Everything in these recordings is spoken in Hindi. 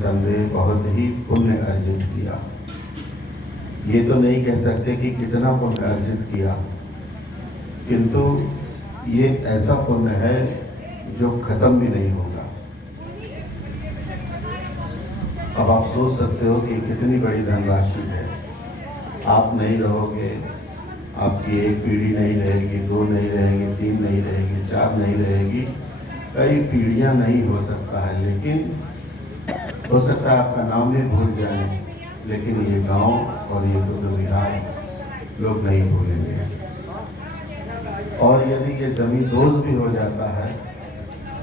निसंदेह बहुत ही पुण्य अर्जित किया। ये तो नहीं कह सकते कि कितना पुण्य अर्जित किया, किंतु ये ऐसा पुण्य है जो खत्म भी नहीं होगा। अब आप सोच सकते हो कि कितनी बड़ी धनराशि है। आप नहीं रहोगे, आपकी एक पीढ़ी नहीं रहेगी, दो नहीं रहेगी, तीन नहीं रहेगी, चार नहीं रहेगी, कई पीढ़ियां नहीं हो सकता है, लेकिन हो सकता है आपका नाम भी भूल जाए, लेकिन ये गांव और ये बुद्ध विहार लोग नहीं भूलेंगे। और यदि ये जमीन दोष भी हो जाता है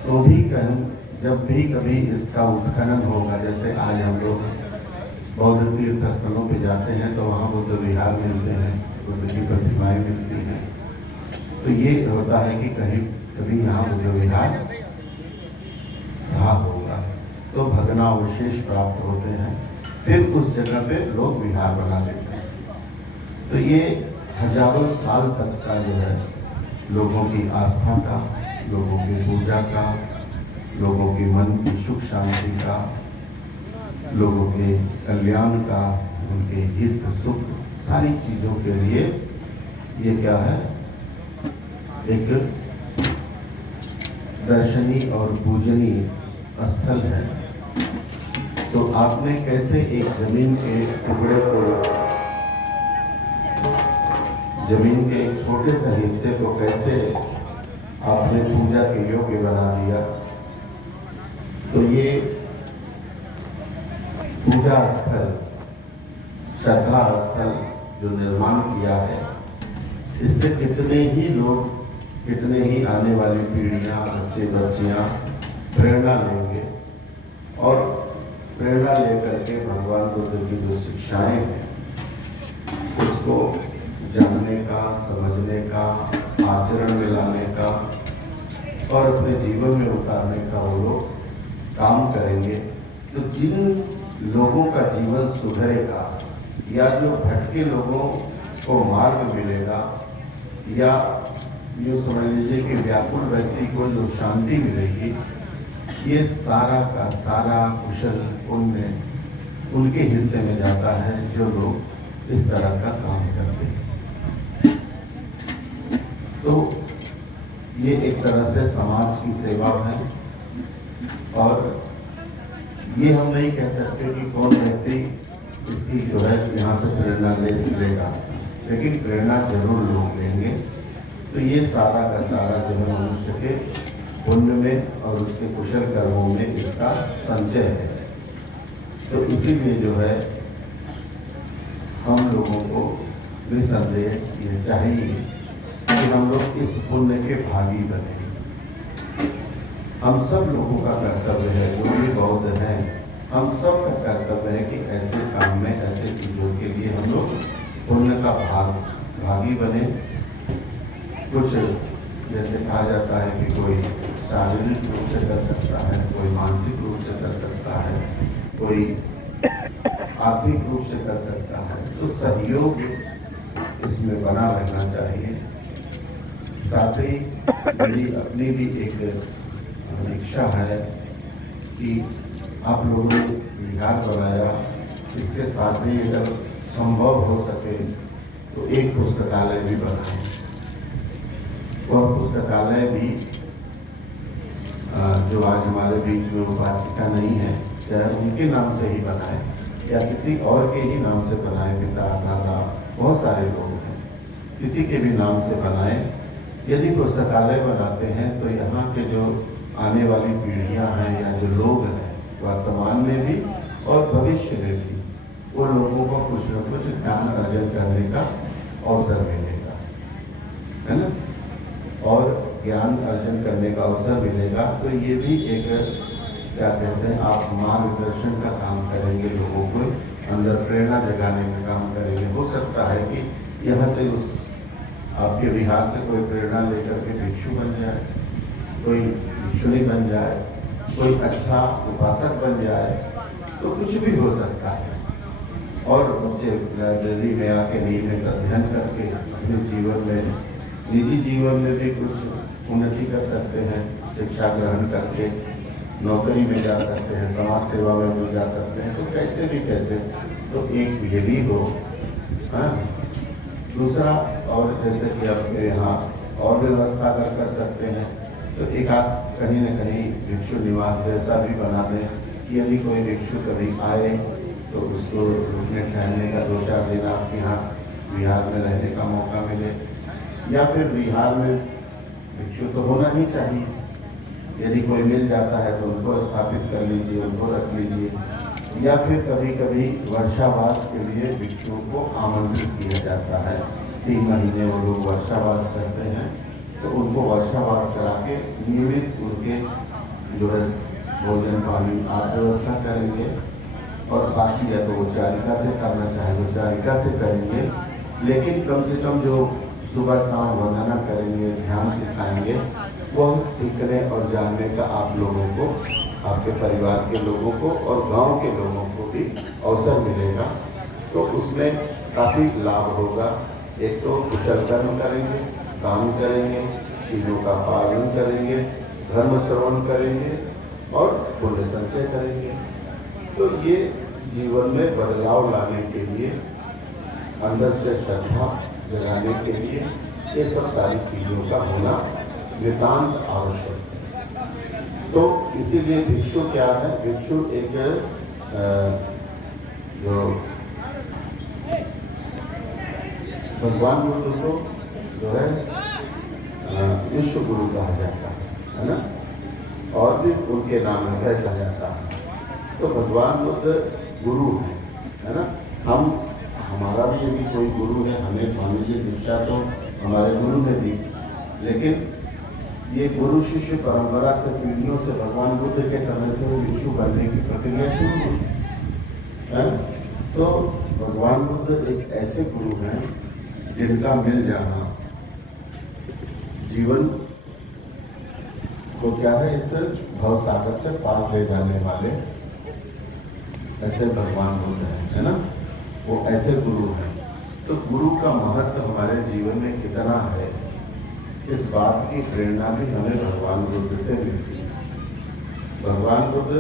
तो भी कहीं जब भी कभी इसका उत्खनन होगा, जैसे आज हम लोग बौद्ध तीर्थ स्थलों पे जाते हैं तो वहाँ बुद्ध विहार मिलते हैं, बुद्ध की प्रतिमाएं मिलती हैं, तो ये होता है कि कहीं कभी यहाँ बुद्ध विहार रहा होगा, तो भग्नावशेष प्राप्त होते हैं, फिर उस जगह पे लोग विहार बना लेते हैं। तो ये हजारों साल तक का जो है लोगों की आस्था का, लोगों की पूजा का, लोगों की मन की सुख शांति का, लोगों के कल्याण का, उनके हित सुख सारी चीज़ों के लिए ये क्या है, एक दर्शनीय और पूजनीय स्थल है। तो आपने कैसे एक जमीन के टुकड़े को, जमीन के एक छोटे से हिस्से को कैसे आपने पूजा के योग्य बना दिया। तो ये पूजा स्थल, श्रद्धा स्थल जो निर्माण किया है, इससे कितने ही लोग, कितने ही आने वाली पीढ़ियां, बच्चे बच्चियां प्रेरणा लेंगे और प्रेरणा लेकर के भगवान बुद्ध की जो शिक्षाएं हैं उसको जानने का, समझने का, आचरण में लाने का और अपने जीवन में उतारने का वो लोग काम करेंगे। तो जिन लोगों का जीवन सुधरेगा या जो भटके लोगों को मार्ग मिलेगा, या यूँ समझ लीजिए कि व्याकुल व्यक्ति को जो शांति मिलेगी, ये सारा का सारा कुशल पुण्य उनके हिस्से में जाता है जो लोग इस तरह का काम करते हैं। तो ये एक तरह से समाज की सेवा है। और ये हम नहीं कह सकते कि कौन व्यक्ति इसकी जो है यहाँ से प्रेरणा लेगा, लेकिन प्रेरणा जरूर लोग लेंगे। तो ये सारा का सारा जो है मनुष्य के पुण्य में और उसके कुशल कर्मों में इसका संचय है। तो इसीलिए जो है हम लोगों को निसंदेह ये चाहिए कि हम लोग इस पुण्य के भागी बने। हम सब लोगों का कर्तव्य है, जो भी बौद्ध हैं, हम सब का कर्तव्य है कि ऐसे काम में, ऐसे चीज़ों के लिए हम लोग पुण्य का भागी बने। कुछ जैसे कहा जाता है कि कोई शारीरिक रूप से कर सकता है, कोई मानसिक रूप से कर सकता है, कोई आर्थिक रूप से कर सकता है, तो सहयोग इसमें बना रहना चाहिए। साथ ही मेरी अपनी भी एक इच्छा है कि आप लोगों ने विहार बनाया, इसके साथ ही अगर संभव हो सके तो एक पुस्तकालय भी बनाएं। और पुस्तकालय भी जो आज हमारे बीच में उपासिका नहीं है, चाहे उनके नाम से ही बनाए या किसी और के ही नाम से बनाए, पिता दादा बहुत सारे लोग हैं, किसी के भी नाम से बनाए। यदि पुस्तकालय बनाते हैं तो यहाँ के जो आने वाली पीढ़ियाँ हैं या जो लोग हैं वर्तमान में भी और भविष्य में भी, वो लोगों को कुछ न कुछ ज्ञान अर्जन करने का अवसर मिलेगा, है ना। और ज्ञान अर्जन करने का अवसर मिलेगा तो ये भी एक क्या कहते हैं, आप मार्गदर्शन का काम करेंगे, लोगों को अंदर प्रेरणा जगाने का काम करेंगे। हो सकता है कि यहाँ से उस आपके विहार से कोई प्रेरणा लेकर के भिक्षु बन जाए, कोई भिक्षुणी बन जाए, कोई अच्छा उपासक बन जाए, तो कुछ भी हो सकता है। और बच्चे लाइब्रेरी में आके नियमित अध्ययन करके अपने जीवन में, निजी जीवन में भी कुछ उन्नति कर सकते हैं, शिक्षा ग्रहण करके नौकरी में जा सकते हैं, समाज सेवा में भी जा सकते हैं, तो कैसे भी कैसे तो एक ये भी हो। हाँ, दूसरा और जैसे कि आपके यहाँ और व्यवस्था अगर कर सकते हैं तो एक आध कहीं न कहीं भिक्षु निवास जैसा भी बना दें कि यदि कोई भिक्षु कभी आए तो उसको रुकने ठहरने का 2-4 दिन आपके यहाँ बिहार में रहने का मौका मिले, या फिर बिहार में भिक्षु तो होना ही चाहिए, यदि कोई मिल जाता है तो उनको स्थापित कर लीजिए, उनको रख लीजिए, या फिर कभी कभी वर्षावास के लिए भिक्षुओं को आमंत्रित किया जाता है। 3 महीने वो लोग वर्षावास करते हैं, तो उनको वर्षावास करा के नियमित उनके जो है भोजन पानी आप व्यवस्था करेंगे, और बाकी या तो वो चारिका से करना चाहे वो चारिका से करेंगे, लेकिन कम से कम जो सुबह शाम वंदना करेंगे, ध्यान सिखाएंगे, वह सीखने और जानने का आप लोगों को, आपके परिवार के लोगों को और गांव के लोगों को भी अवसर मिलेगा, तो उसमें काफ़ी लाभ होगा। एक तो कुशल कर्म करेंगे, दान करेंगे, चीज़ों का पालन करेंगे, धर्म श्रवण करेंगे और पुण्य संचय करेंगे। तो ये जीवन में बदलाव लाने के लिए, अंदर से श्रद्धा जगाने के लिए ये सब सारी चीज़ों का होना नितांत आवश्यक है। तो इसीलिए भिक्षु क्या है? भिक्षु एक जो भगवान बुद्ध को जो है विश्व गुरु कहा जाता है ना, और भी उनके नाम में कैसा जाता है। तो भगवान बुद्ध गुरु है ना। हमारा भी यदि कोई गुरु है, हमें स्वामी जी दीक्षा तो हमारे गुरु ने दी, लेकिन ये गुरु शिष्य परंपरा से पीढ़ियों से भगवान बुद्ध के समय से वो भिक्षु बनने की प्रक्रिया शुरू हुई है। तो भगवान बुद्ध एक ऐसे गुरु हैं जिनका मिल जाना जीवन को क्या है, इस भव सागर से पार ले जाने वाले ऐसे भगवान बुद्ध हैं, है ना। वो ऐसे गुरु हैं। तो गुरु का महत्व हमारे जीवन में कितना है, इस बात की प्रेरणा भी हमें भगवान बुद्ध से मिलती है। भगवान बुद्ध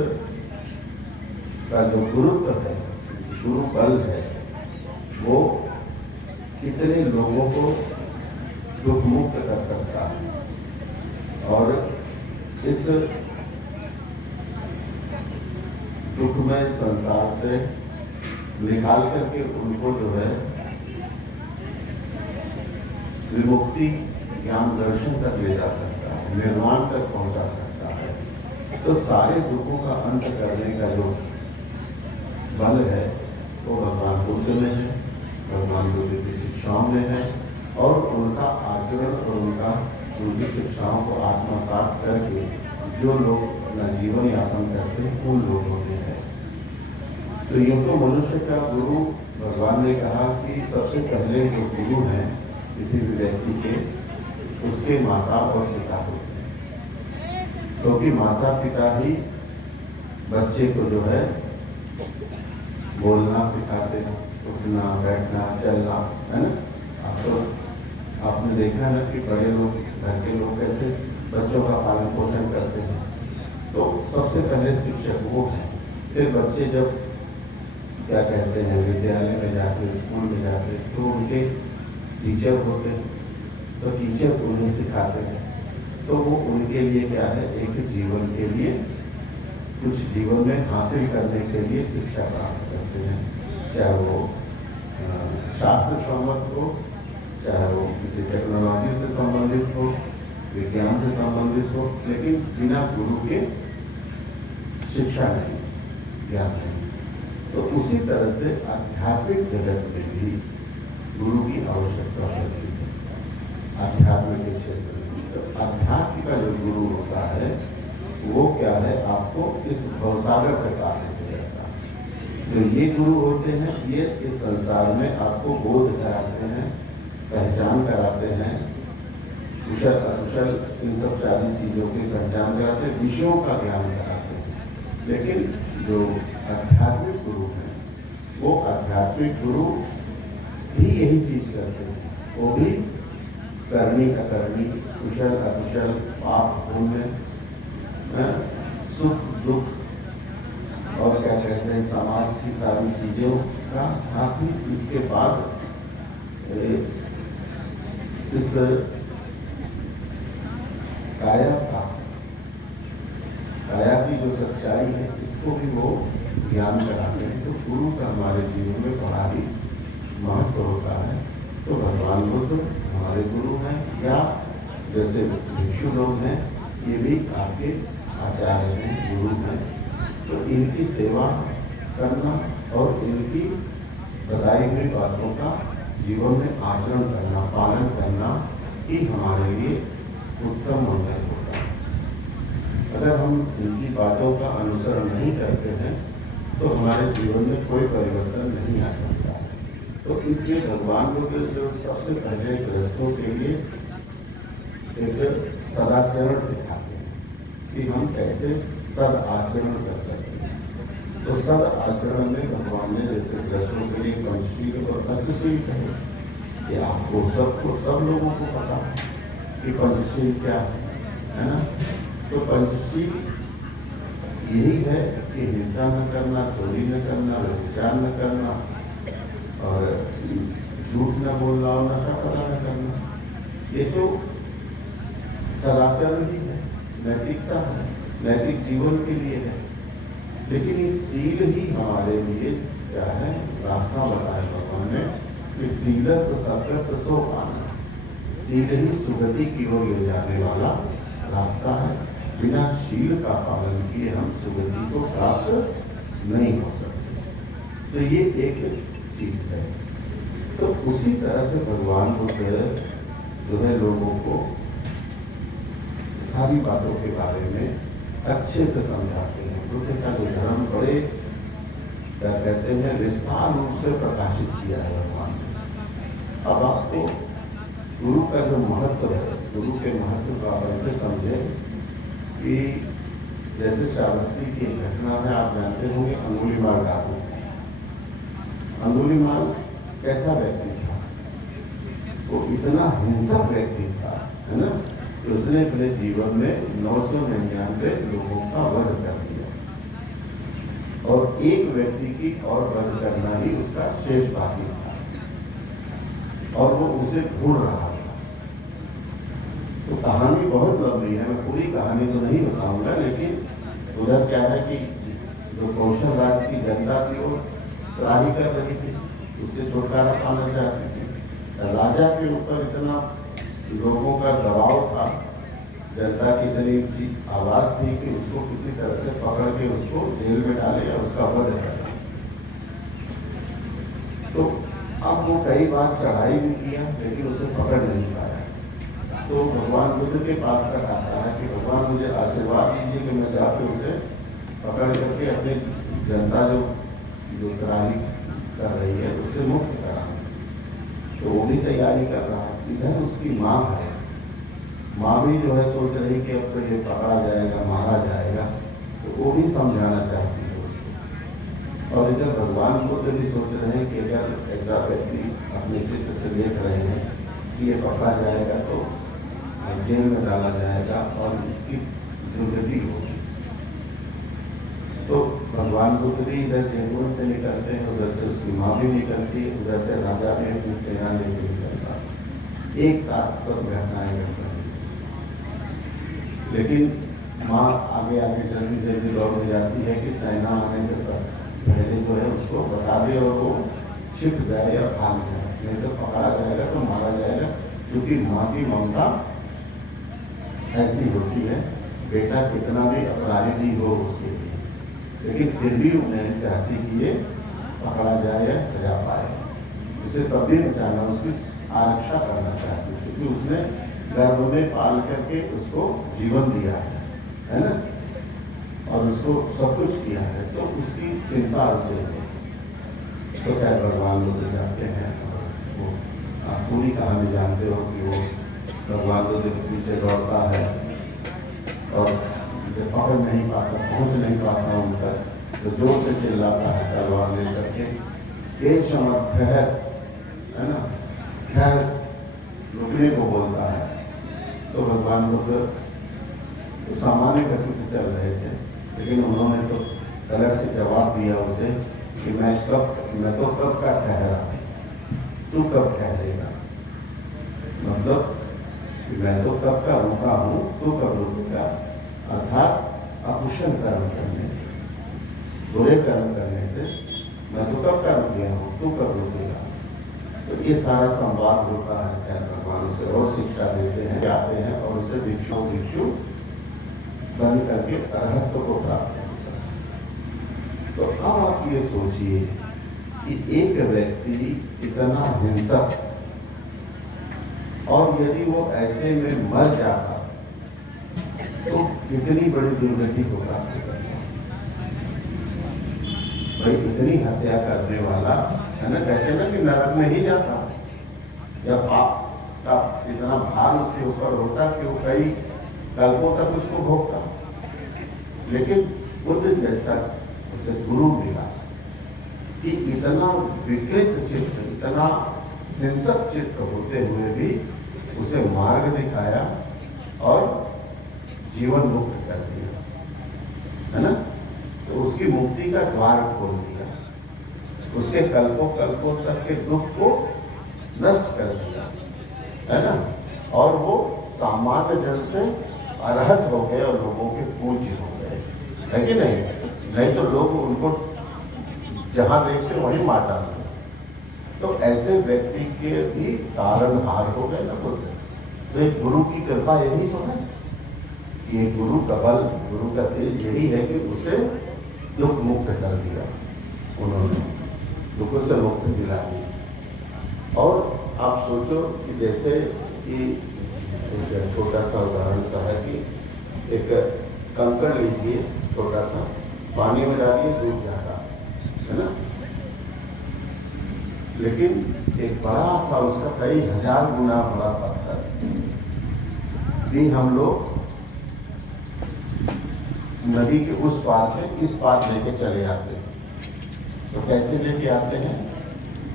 का जो गुरुत्व है, गुरु बल है, वो कितने लोगों को दुख मुक्त कर सकता है, और इस दुखमय संसार से निकाल करके उनको जो है विमुक्ति ज्ञान दर्शन तक ले जा सकता है, निर्वाण तक पहुंचा सकता है। तो सारे दुखों का अंत करने का जो बल है वो भगवान बुद्ध में है, भगवान बुद्ध की शिक्षाओं में है, और उनका आचरण और उनका उनकी शिक्षाओं को आत्मसात करके जो लोग अपना जीवन यापन करते हैं उन लोगों में है। तो यूँ तो मनुष्य का गुरु भगवान ने कहा कि सबसे पहले जो गुरु हैं किसी भी व्यक्ति के, उसके माता और पिता होते हैं, क्योंकि माता पिता ही बच्चे को जो है बोलना सिखाते हैं, उठना बैठना चलना, है ना। आपने देखा ना कि बड़े लोग, घर के लोग कैसे बच्चों का पालन पोषण करते हैं। तो सबसे पहले शिक्षक वो हैं। फिर बच्चे जब क्या कहते हैं विद्यालय में जाते, स्कूल में जाते, तो उनके टीचर होते हैं, तो टीचर उन्हें सिखाते हैं। तो वो उनके लिए क्या है, एक जीवन के लिए कुछ जीवन में हासिल करने के लिए शिक्षा प्राप्त करते हैं, चाहे वो शास्त्र सम्मत हो, चाहे वो किसी टेक्नोलॉजी से संबंधित हो, विज्ञान से संबंधित हो, लेकिन बिना गुरु के शिक्षा नहीं, ज्ञान नहीं। तो उसी तरह से आध्यात्मिक जगत में भी गुरु की आवश्यकता पड़ती है, आध्यात्म के क्षेत्र में। तो आध्यात्म का जो गुरु होता है वो क्या है, आपको इस भवसागर से पार लेके जाता है। जो ये गुरु होते हैं, ये इस संसार में आपको बोध कराते हैं, पहचान कराते हैं, कुशल अकुशल इन सब सारी चीज़ों की पहचान कराते हैं, विषयों का ज्ञान कराते हैं। लेकिन जो आध्यात्मिक गुरु हैं, वो आध्यात्मिक गुरु भी यही चीज़ करते हैं। वो भी करनी अकरनी, कुशल अकुशल, पाप पुण्य, सुख दुख और क्या कहते हैं समाज की सारी चीजों का, साथ ही इसके बाद इस काया की जो सच्चाई है इसको भी वो ज्ञान कराते हैं। तो गुरु का हमारे जीवन में बड़ा ही महत्व होता है। तो भगवान बुद्ध हमारे गुरु हैं, या जैसे भिक्षु लोग हैं ये भी आपके आचार्य हैं, गुरु हैं। तो इनकी सेवा करना और इनकी बताई हुई बातों का जीवन में आचरण करना, पालन करना ही हमारे लिए उत्तम मंगल होता है। अगर हम इनकी बातों का अनुसरण नहीं करते हैं तो हमारे जीवन में कोई परिवर्तन नहीं आ सकता। तो इसलिए भगवान बुद्ध जो सबसे पहले गृहस्थों के लिए एक सदाचरण सिखाते हैं कि हम कैसे सद आचरण कर सकते हैं। तो सद आचरण में भगवान ने जैसे गृहस्थों के लिए पंचशील और अष्टशील कहे, ये आपको सब लोगों को पता कि पंचशील क्या है ना। तो पंचशील यही है कि हिंसा न करना, चोरी न करना, व्यभिचार न करना और झूठ न बोलना और नशा पता न करना। ये तो सदाचरण ही है, नैतिकता है, नैतिक जीवन के लिए है। लेकिन इस सील ही हमारे लिए क्या है, रास्ता बताया भगवान ने कि सीलस सतस सोपान, सील ही सुगति की ओर ले जाने वाला रास्ता है। बिना शील का पालन किए हम सुगति को प्राप्त नहीं हो सकते। तो ये एक चीज है। तो उसी तरह से भगवान बुद्ध जो है लोगों को सारी बातों के बारे में अच्छे से समझाते हैं। बुद्ध का जो धर्म बड़े क्या कहते हैं विस्तार रूप से प्रकाशित किया है भगवान ने। अब आपको गुरु का जो महत्व है, गुरु के महत्व को आप ऐसे समझे कि जैसे श्रावस्ती की घटना में आप जानते होंगे अंगुलीमाल डाकू। अंगुलीमाल कैसा व्यक्ति था? वो इतना हिंसक व्यक्ति था, है ना, कि उसने अपने जीवन में 999 लोगों का वध कर दिया और एक व्यक्ति की और वध करना ही उसका शेष बाकी था और वो उसे ढूंढ रहा था। तो कहानी बहुत लंबी है, मैं पूरी कहानी तो नहीं बताऊंगा, लेकिन उधर क्या है कि जो कौशल राज्य की जनता थी वो त्राही कर रही थी, उससे छुटकारा पाना चाहती थी। राजा के ऊपर इतना लोगों का दबाव था, जनता की इतनी आवाज थी कि उसको किसी तरह से पकड़ के उसको जेल में डाले और उसका वध करे। तो अब वो कई बार चढ़ाई भी किया लेकिन उसे पकड़ नहीं पाया। तो भगवान बुद्ध के पास तक आता है कि भगवान मुझे आशीर्वाद दीजिए कि मैं जाके उसे पकड़ करके अपनी जनता जो त्राही कर रही है उससे मुक्त करा। तो वो भी तैयारी कर रहा है। इधर उसकी माँ है, माँ भी जो है सोच रही कि अब तो ये पकड़ा जाएगा, मारा जाएगा, तो वो भी समझाना चाहती है उसको। और इधर भगवान बुद्ध भी सोच रहे हैं कि अगर ऐसा व्यक्ति अपने चित्र से देख रहे हैं कि ये पकड़ा जाएगा तो जेल में डाला जाएगा और इसकी दुर्गति होगी। तो भगवान बुद्ध भी इधर जेल से निकलते हैं, उधर से उसकी माँ भी निकलती है, उधर से राजा भी अपनी सेना लेकर निकलता है। एक साथ सब घटनाएं घट रही। लेकिन माँ आगे आगे जल्दी जल्दी दौड़ हो जाती है कि सेना आने से पहले जो है उसको बता दे और वो छिप जाए या भाग जाए, नहीं तो पकड़ा जाएगा तो मारा जाएगा। क्योंकि माँ की ममता ऐसी होती है, बेटा कितना भी अपराधी हो उसके लिए, लेकिन फिर भी उन्हें चाहती कि ये पकड़ा जाए या सजा पाए, उसे तब भी बचाना, उसकी आरक्षा करना चाहती है, क्योंकि उसने गर्भ में पाल करके उसको जीवन दिया है ना, और उसको सब कुछ किया है, तो उसकी चिंता उसे है। तो क्या भगवान बुद्ध जाते हैं, वो आप पूरी कहानी जानते हो कि वो भगवान बुद्ध के पीछे दौड़ता है और पकड़ नहीं पाता, पहुंच नहीं पाता उन तक, तो जोर से चिल्लाता है तलवार लेकर के, एक समय ठहर, है ना, ठहर, रुकने को बोलता है। तो भगवान बुद्ध तो सामान्य गति से चल रहे थे, लेकिन उन्होंने तो गलत से जवाब दिया उसे कि मैं तो कब का ठहरा, तू कब ठहरेगा। मतलब कि मैं तो कब का रुका हूँ, तू कब रुकेगा। अर्थात अकुशल कर्म करने से, बुरे कर्म करने से मैं तो कब का रुक गया हूँ, तू कब रुकेगा। तो ये सारा संवाद होता है भगवान से और शिक्षा देते हैं, आते हैं और उसे भिक्षु बन करके अरहत्व को प्राप्त होता है। तो अब आप ये सोचिए कि एक व्यक्ति इतना हिंसक, और यदि वो ऐसे में मर जाता तो कितनी बड़ी दुर्गति को प्राप्त करता। भाई इतनी हत्या करने वाला है ना, कहते ना कि नरक में ही जाता, जब पाप का इतना भार उसके ऊपर होता कि वो कई कल्पों तक उसको भोगता। लेकिन बुद्ध जैसा उसे गुरु मिला कि इतना विकृत चित्त, इतना हिंसक चित्त होते हुए भी उसे मार्ग दिखाया और जीवन मुक्त कर दिया, है ना। तो उसकी मुक्ति का द्वार खोल दिया, उसके कल्पों तक के दुख को नष्ट कर दिया, है ना। और वो सामान्य जन से अरहत हो गए और लोगों के पूज्य हो गए, है कि नहीं तो लोग उनको जहां देखते वहीं मार डालते। तो ऐसे व्यक्ति के भी तारणहार हो गए ना बुद्ध। तो एक गुरु की कृपा यही तो है, ये गुरु का बल, गुरु का तेज यही है कि उसे दुख मुक्त कर दिया, उन्होंने दुख से मुक्त दिला दी। और आप सोचो कि जैसे कि एक छोटा सा उदाहरण सा है कि एक कंकड़ लीजिए, छोटा सा पानी में डालिए, डूब जाता है ना। लेकिन एक बड़ा सा उसका कई हजार गुना बड़ा पत्थर भी हम लोग नदी के उस पार से इस पार लेके चले आते हैं। तो कैसे लेके आते हैं,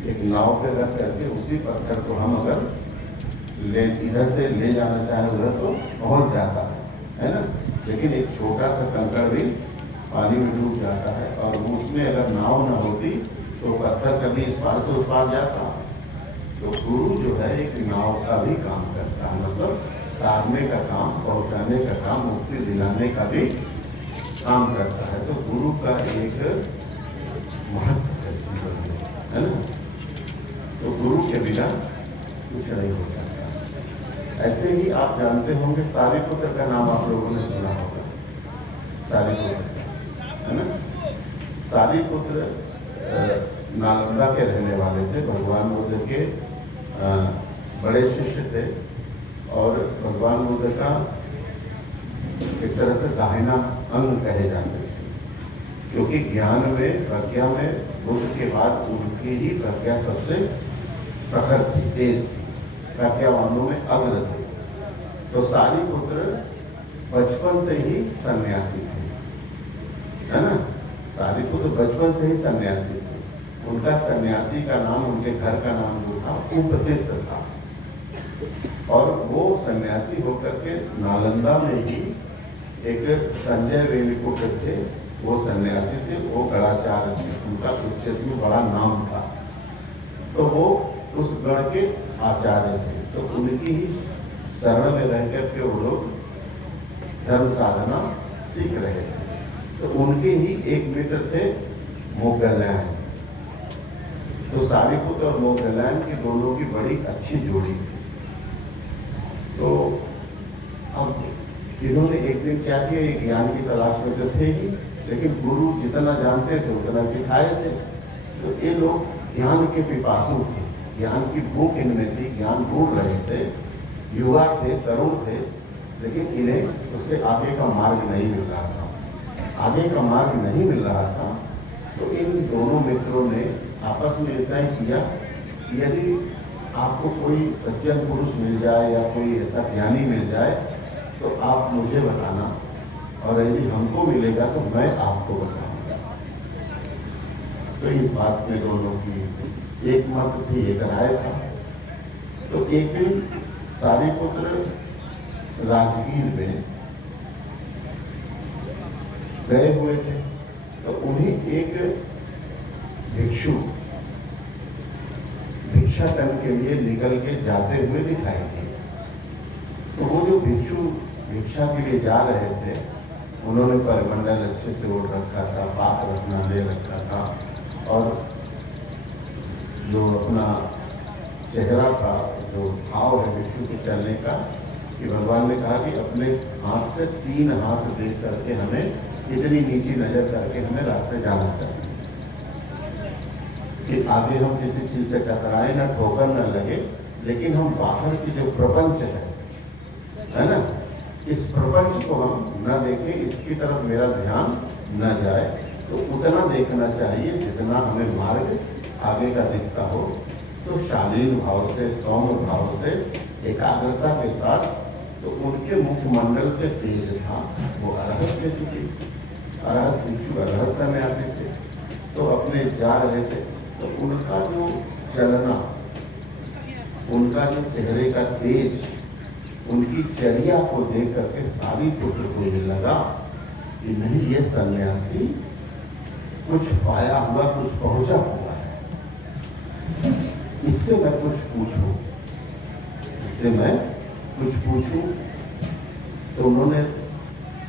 एक नाव पे रख करके उसी पत्थर को हम अगर इधर से ले जाना चाहें उधर तो पहुंच जाता है ना। लेकिन एक छोटा सा कंकड़ भी पानी में डूब जाता है और उसमें अगर नाव न होती तो पत्थर कभी इस पार से उस पार जाता। तो गुरु जो है एक नाव का भी काम करता है, मतलब तारने का काम, पहुंचाने का काम, मुक्ति दिलाने का भी काम करता है। तो गुरु का एक महत्व है ना। तो गुरु के बिना कुछ नहीं हो सकता। ऐसे ही आप जानते होंगे सारिपुत्र का नाम आप लोगों ने सुना होगा, सारिपुत्र, है ना। सारिपुत्र नालंदा के रहने वाले थे, भगवान बुद्ध के बड़े शिष्य थे और भगवान बुद्ध का एक तरह से दाहिना अंग कहे जाते थे, क्योंकि ज्ञान में, प्रज्ञा में बुद्ध के बाद उनकी ही प्रज्ञा सबसे प्रखर थी, तेज थी, प्रज्ञावानों में अग्र थे। तो सारिपुत्र बचपन से ही सन्यासी थे, है ना। सारिपुत्र बचपन से ही सन्यासी थे। उनका सन्यासी का नाम, उनके घर का नाम जो था उपतिष्ठ था। और वो सन्यासी होकर के नालंदा में ही एक संजय वेलिकुट थे, वो सन्यासी थे, वो गणाचार्य थे, उनका उस क्षेत्र में बड़ा नाम था। तो वो उस गण के आचार्य थे। तो उनकी ही शरण में रह करके वो लोग धर्म साधना सीख रहे थे। तो उनके ही एक मित्र थे मोगलैन। तो सारिपुत्र और मोगलैन की दोनों की बड़ी अच्छी जोड़ी थी। तो अब इन्होंने एक दिन क्या किया, ये ज्ञान की तलाश में तो थे ही, लेकिन गुरु जितना जानते थे उतना सिखाए थे। तो ये लोग ज्ञान के पिपासु थे, ज्ञान की भूख इनमें थी, ज्ञान ढूंढ रहे थे, युवा थे, तरुण थे, लेकिन इन्हें उससे आगे का मार्ग नहीं मिल रहा था। आगे का मार्ग नहीं मिल रहा था। तो इन दोनों मित्रों ने आपस में तय किया कि यदि आपको कोई सज्जन पुरुष मिल जाए या कोई ऐसा ज्ञानी मिल जाए तो आप मुझे बताना, और यदि हमको मिलेगा तो मैं आपको बताऊंगा। तो इस बात में दोनों की एक मत थी, एक राय था। तो एक दिन सारिपुत्र राजगीर में गए हुए थे, तो उन्हें एक भिक्षु भिक्षाटन के लिए निकल के जाते हुए दिखाई दिए। तो वो जो भिक्षु भिक्षा के लिए जा रहे थे, उन्होंने परिमंडल अच्छे से ओढ़ रखा था, पाक रखना ले रखा था, और जो अपना चेहरा का जो भाव है भिक्षु के चलने का, कि भगवान ने कहा कि अपने हाथ से 3 हाथ दे करके हमें इतनी नीची नजर करके हमें रास्ते जाना चाहिए कि आगे हम किसी चीज से टकराए ना, ठोकर न लगे, लेकिन हम बाहर की जो प्रपंच है ना, इस प्रपंच को हम न देखें, इसकी तरफ मेरा ध्यान न जाए। तो उतना देखना चाहिए जितना हमें मार्ग आगे का दिखता हो। तो शालीन भाव से, सौम्य भाव से, एकाग्रता के साथ, तो उनके मुखमंडल के तेज था, वो अरहत के चुके, अरहत भिक्षु अरहत में आते थे, तो अपने जा रहे थे, तो उनका जो चलना, उनका जो चेहरे का तेज, उनकी चर्या को देख करके सारी पुत्र को ये लगा कि नहीं, ये सन्यासी कुछ पाया हुआ, कुछ पहुंचा हुआ है, इससे मैं कुछ पूछूं, इससे मैं कुछ पूछूं। तो उन्होंने,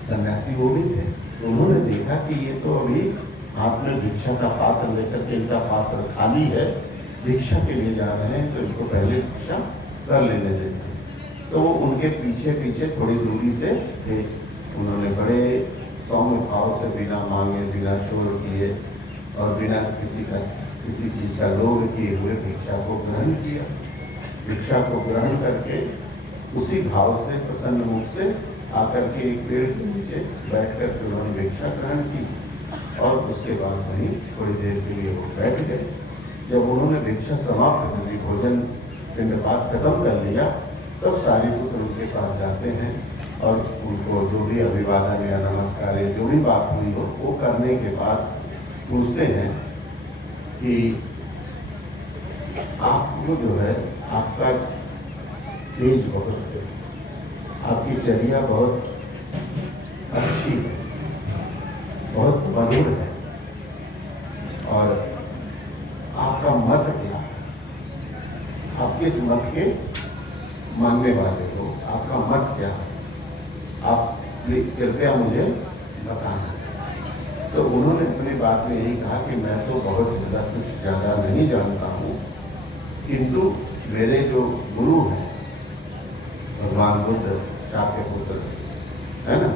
सन्यासी वो भी थे, तो उन्होंने देखा कि ये तो अभी हाथ में भिक्षा का पात्र लेकर के, इनका पात्र खाली है, भिक्षा के लिए जा रहे हैं, तो इनको पहले भिक्षा कर लेने देते। तो वो उनके पीछे पीछे थोड़ी दूरी से थे। उन्होंने बड़े सौम्य भाव से, बिना मांगे, बिना शोर किए और बिना किसी चीज का लोभ किए हुए भिक्षा को ग्रहण किया। भिक्षा को ग्रहण करके उसी भाव से, प्रसन्न मुख से आकर के एक पेड़ के नीचे बैठ कर उन्होंने भिक्षा ग्रहण की, और उसके बाद वहीं थोड़ी देर के लिए वो बैठ गए। जब उन्होंने भिक्षा समाप्त कर दी, भोजन पिंडपात खत्म कर लिया, तब सारीपुत्र उनके पास जाते हैं और उनको जो भी अभिवादन या नमस्कार या जो भी बात हुई हो वो करने के बाद पूछते हैं कि आपको जो है, आपका तेज बहुत है, आपकी चर्या बहुत अच्छी है, बहुत मधुर है, और आपका मत क्या है, आप किस मत के मानने वाले हो, आपका मत क्या है, आप कृपया मुझे बताना। तो उन्होंने अपनी बात में यही कहा कि मैं तो बहुत कुछ ज़्यादा नहीं जानता हूँ, किंतु मेरे जो गुरु हैं भगवान बुद्ध, शाक्य पुत्र है ना,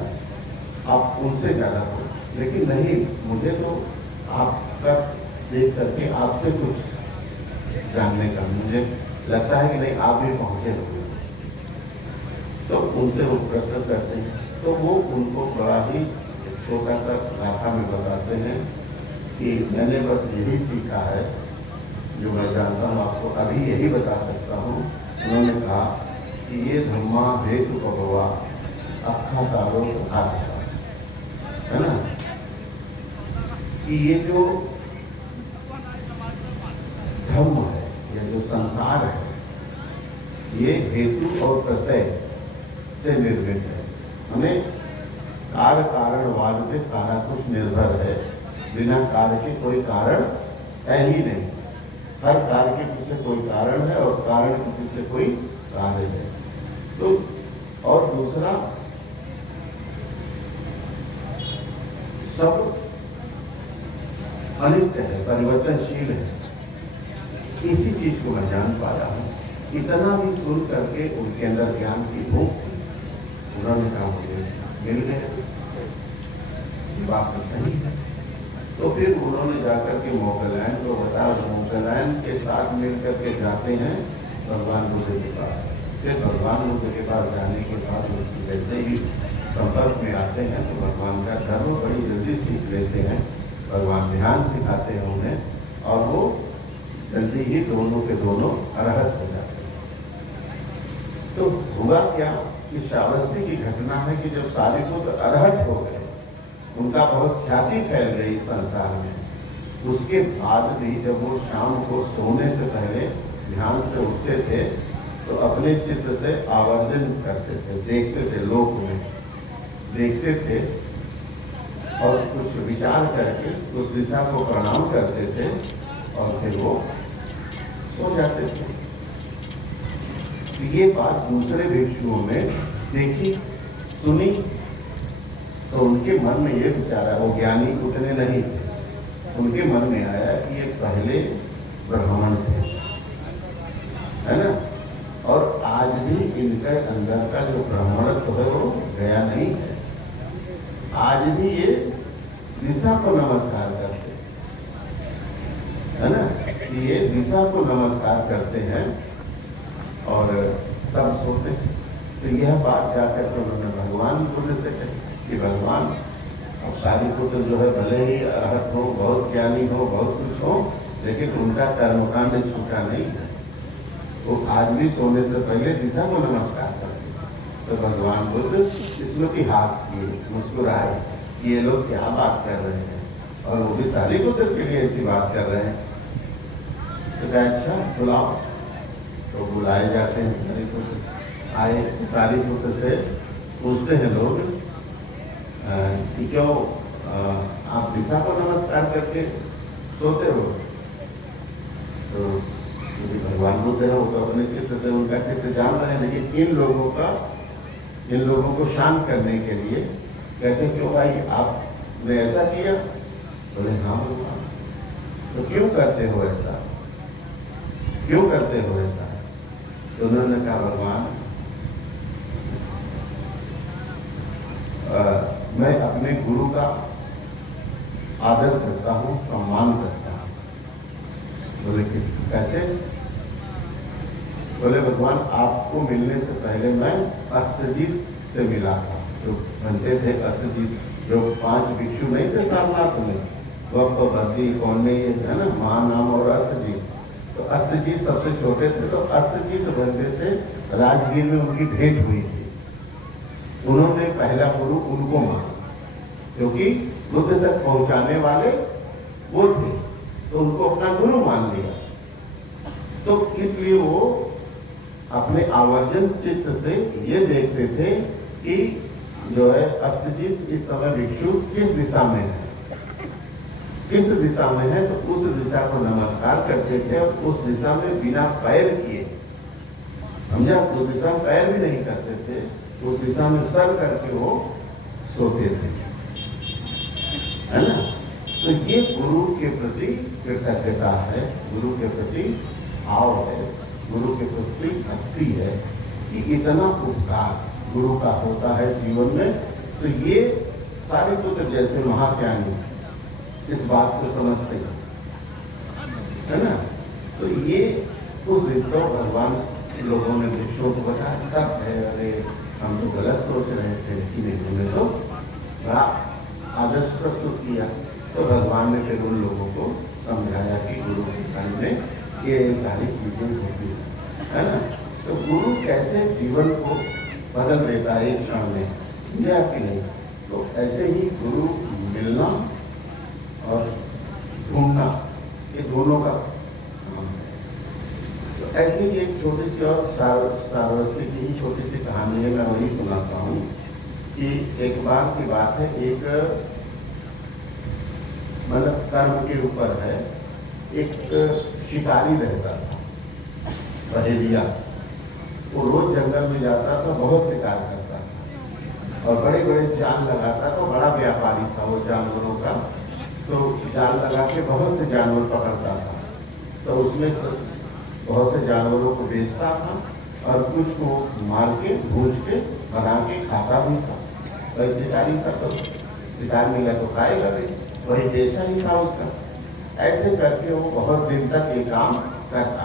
आप उनसे ज़्यादा हो, लेकिन नहीं, मुझे तो आपका देख करके आपसे कुछ जानने का मुझे लगता है कि नहीं, आप भी पहुँचे होंगे। तो उनसे वो प्रश्न करते हैं, तो वो उनको बड़ा ही छोटा सा गाथा में बताते हैं कि मैंने बस यही सीखा है जो मैं जानता हूँ, आपको अभी यही बता सकता हूँ। उन्होंने कहा कि ये धम्मा हेतु भगवा अखा तारो है ना, कि ये जो धर्म है, ये जो संसार है, ये हेतु और प्रत्यय से निर्मित है। हमें कार्य कारणवाद पे सारा कुछ निर्भर है, बिना कार्य के कोई कारण है ही नहीं। हर कार्य के पीछे कोई कारण है और कारण के पीछे कोई कार्य है। तो और दूसरा, सब अनित्य है, परिवर्तनशील है। इसी चीज को मैं जान पाया हूँ। इतना भी सुन करके उनके अंदर ज्ञान की भूख थी। उन्होंने कहा मुझे मिल गया, ये बात तो सही है। तो फिर उन्होंने जाकर के मोगलायन को बताया, मोगलायन के साथ मिलकर के जाते हैं भगवान बुद्ध के पास। फिर भगवान बुद्ध के पास जाने के बाद जैसे ही संपर्क में आते हैं तो भगवान का धर्म बड़ी जल्दी सीख लेते हैं। भगवान ध्यान सिखाते हैं उन्हें, और वो जल्दी ही दोनों के दोनों अरहत हो जाते हैं। तो हुआ क्या कि श्रावस्ती की घटना है कि जब सारीपुत्र अरहत हो गए, उनका बहुत ख्याति फैल गई संसार में। उसके बाद भी जब वो शाम को सोने से पहले ध्यान से उठते थे तो अपने चित्त से आवर्जन करते थे, देखते थे, लोक में देखते थे और कुछ विचार करके उस दिशा को प्रणाम करते थे और फिर वो सो जाते थे। तो ये बात दूसरे भिक्षुओं ने देखी, सुनी, तो उनके मन में ये विचार आया, वो ज्ञानी उतने नहीं थे, उनके मन में आया कि ये पहले ब्राह्मण थे, है ना, और आज भी इनके अंदर का जो ब्राह्मणत्व है वो गया नहीं है। आज भी ये दिशा को नमस्कार करते हैं, है ना, ये दिशा को नमस्कार करते हैं और तब सोते हैं। तो यह बात जाकर के उन्होंने भगवान बुद्ध से कही कि भगवान, अब सारी को तो जो है भले ही अरहत हो, बहुत ज्ञानी हो, बहुत कुछ हो, लेकिन उनका कर्मकांड छूटा नहीं है, वो आज भी सोने से पहले दिशा को नमस्कार करते। तो भगवान बुद्ध इसमें की हाथ किए, मुस्कुराए कि ये लोग क्या बात कर रहे हैं, और वो भी सारी पुत्र के लिए ऐसी बात कर रहे हैं। तो क्या, अच्छा बुलाओ। तो बुलाए जाते हैं सारी पुत्र, आए सारी पुत्र से पूछते हैं लोग कि क्यों आप दिशा को नमस्कार करके सोते हो। तो क्योंकि भगवान बुद्ध है, वो तो अपने चित्त से उनका चित्त जान रहे हैं, लेकिन इन लोगों को शांत करने के लिए कहते क्यों भाई आपने ऐसा किया। बोले हाँ भगवान। तो क्यों करते हो ऐसा, क्यों करते हो ऐसा। तो उन्होंने कहा भगवान, मैं अपने गुरु का आदर करता हूँ, सम्मान करता हूँ। बोले कैसे। बोले भगवान, आपको मिलने से पहले मैं अष्टजीत से मिला था, जो बनते थे अष्टजीत, जो 5 भिक्षु नहीं थे सारनाथ में, वक्त भक्ति कौन नहीं है ना, महानाम और अष्टजीत। तो अष्टजीत सबसे छोटे थे, तो अष्टजीत बनते थे, राजगीर में उनकी भेंट हुई थी। उन्होंने पहला गुरु उनको माना, क्योंकि बुद्ध तक पहुंचाने वाले वो थे, तो उनको अपना गुरु मान लिया। तो इसलिए वो अपने आवर्जन चित्त से ये देखते थे कि जो है अष्टजीत इस समय भिक्षु किस दिशा में है, किस दिशा में है, तो उस दिशा को नमस्कार करते थे और उस दिशा में बिना पैर किए, समझा, उस दिशा में पैर भी नहीं करते थे, उस दिशा में सर करके वो सोते थे, है ना। तो ये गुरु के प्रति कृतज्ञता है, गुरु के प्रति भाव है, गुरु के प्रति भक्ति है कि इतना उपकार गुरु का होता है जीवन में। तो ये सारे पुत्र जैसे महाज्ञानी इस बात को समझते हैं, है ना। तो ये उस रीतो भगवान लोगों ने भिक्षुओं को बताया, तब है अरे हम तो गलत सोच रहे थे कि नहीं, तुमने तो बड़ा आदर्श प्रस्तुत किया। तो भगवान ने फिर उन लोगों को समझाया कि गुरु के सामने ये सारी चीजें होती है ना। तो गुरु कैसे जीवन को बदल देता है एक क्षण में, समझा कि नहीं। तो ऐसे ही गुरु मिलना और ढूंढना, ये दोनों का काम है। तो ऐसी ही एक छोटी सी और सारस्वती की ही छोटी सी कहानी है, मैं वही सुनाता हूँ कि एक बार की बात है, एक मतलब कर्म के ऊपर है, एक शिकारी रहता था बहेलिया, वो रोज जंगल में जाता था, बहुत शिकार करता था और बड़े बड़े जाल लगाता था, बड़ा व्यापारी था वो जानवरों का। तो जाल लगा के बहुत से जानवर पकड़ता था, तो उसमें बहुत से जानवरों को बेचता था और कुछ को मार के भूज के बना के खाता भी था। वही शिकारी था, तो शिकार मिला तो खाएगा भी, वही पेशा ही था उसका। ऐसे करके वो बहुत दिन तक ये काम करता,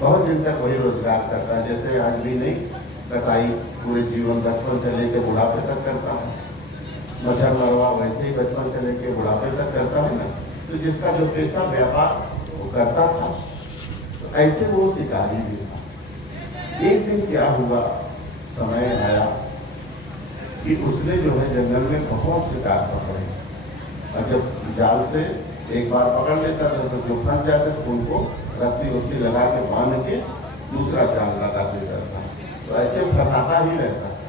बहुत दिन तक वही रोजगार करता। जैसे आज भी नहीं, कसाई पूरे जीवन बचपन से लेकर बुढ़ापे तक करता है, मच्छर मरवा वैसे ही बचपन से लेकर बुढ़ापे तक करता है ना। तो जिसका जो पेशा व्यापार वो करता था, तो ऐसे वो शिकारी भी था। एक दिन क्या हुआ, समय आया कि उसने जो है जंगल में बहुत शिकार पकड़े, और जब जाल से एक बार पकड़ लेता था तो जो फंस जाते थे उनको रस्सी उस्सी लगा के बांध के दूसरा जाल लगा देता था, तो ऐसे फंसाता ही रहता था।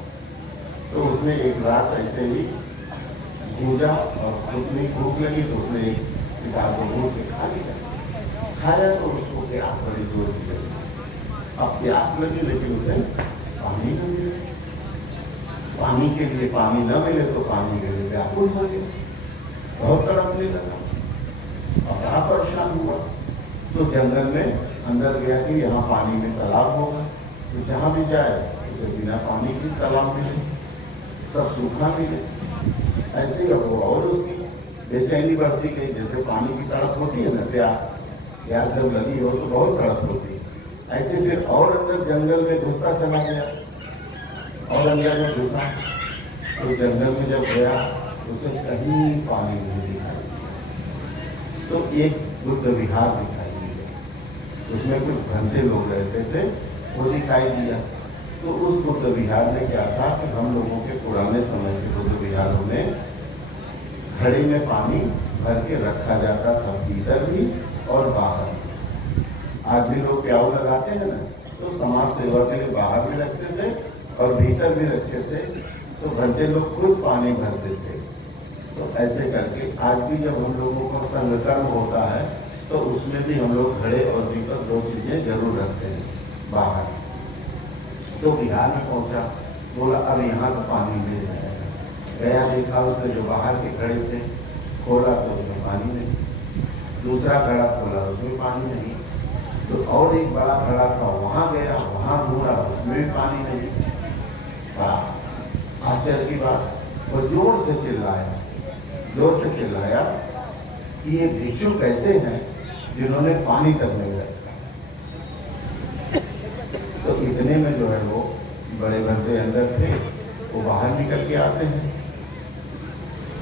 तो उसने एक रात ऐसे ही पूजा और उतनी भूख लगी तो उसने एक शिकार को भूख के खा लिया। खाया तो उसको प्यास बड़ी जोर की लगी। अब प्यास लगी लेकिन उसे पानी न मिले। पानी के लिए पानी न मिले तो पानी के लिए व्याकुल हो गया, बहुत तड़पने लगा और बड़ा परेशान हुआ। तो जंगल में अंदर गया कि यहाँ पानी में तालाब होगा, तो जहाँ भी जाए उसे बिना पानी की तालाब मिले, सब सूखा मिले। ऐसे ही हो और उसकी बेचैनी बढ़ती गई। जैसे पानी की तड़प होती है ना, प्यास जब लगी हो तो बहुत तड़प होती है। ऐसे फिर और अंदर जंगल में घुसता चला गया और अंदर में घुसा। तो जंगल में जब गया उसे कहीं पानी नहीं दिखाई दिया। तो एक बुद्ध विहार दिखाई दिया, उसमें कुछ घंटे लोग रहते थे, वो दिखाई दिया। तो उस बुद्ध विहार में क्या था कि हम लोगों के पुराने समय के बुद्ध विहारों में घड़े में पानी भर के रखा जाता था, भीतर भी और बाहर भी। आज भी लोग प्याऊ लगाते हैं ना, तो समाज सेवा के लिए बाहर भी रखते थे और भीतर भी रखते थे। तो घंटे लोग खुद पानी भरते थे। तो ऐसे करके आज भी जब हम लोगों का संगकर्म होता है तो उसमें भी हम लोग घड़े और दीपक दो चीजें जरूर रखते हैं बाहर। तो बिहार में पहुंचा, बोला अब यहाँ तो पानी मिल जाएगा। गया, देखा उसने जो बाहर के घड़े थे, खोला तो उसमें पानी नहीं। दूसरा घड़ा खोला, उसमें पानी नहीं। तो और एक बड़ा घड़ा था, वहां गया, वहां ढूंढा, उसमें भी पानी नहीं। आश्चर्य की बात, वो जोर से चिल्लाया कि ये भिक्षु कैसे हैं जिन्होंने पानी तक नहीं रखा। तो इतने में जो है वो बड़े भंते अंदर थे, वो बाहर निकल के आते हैं।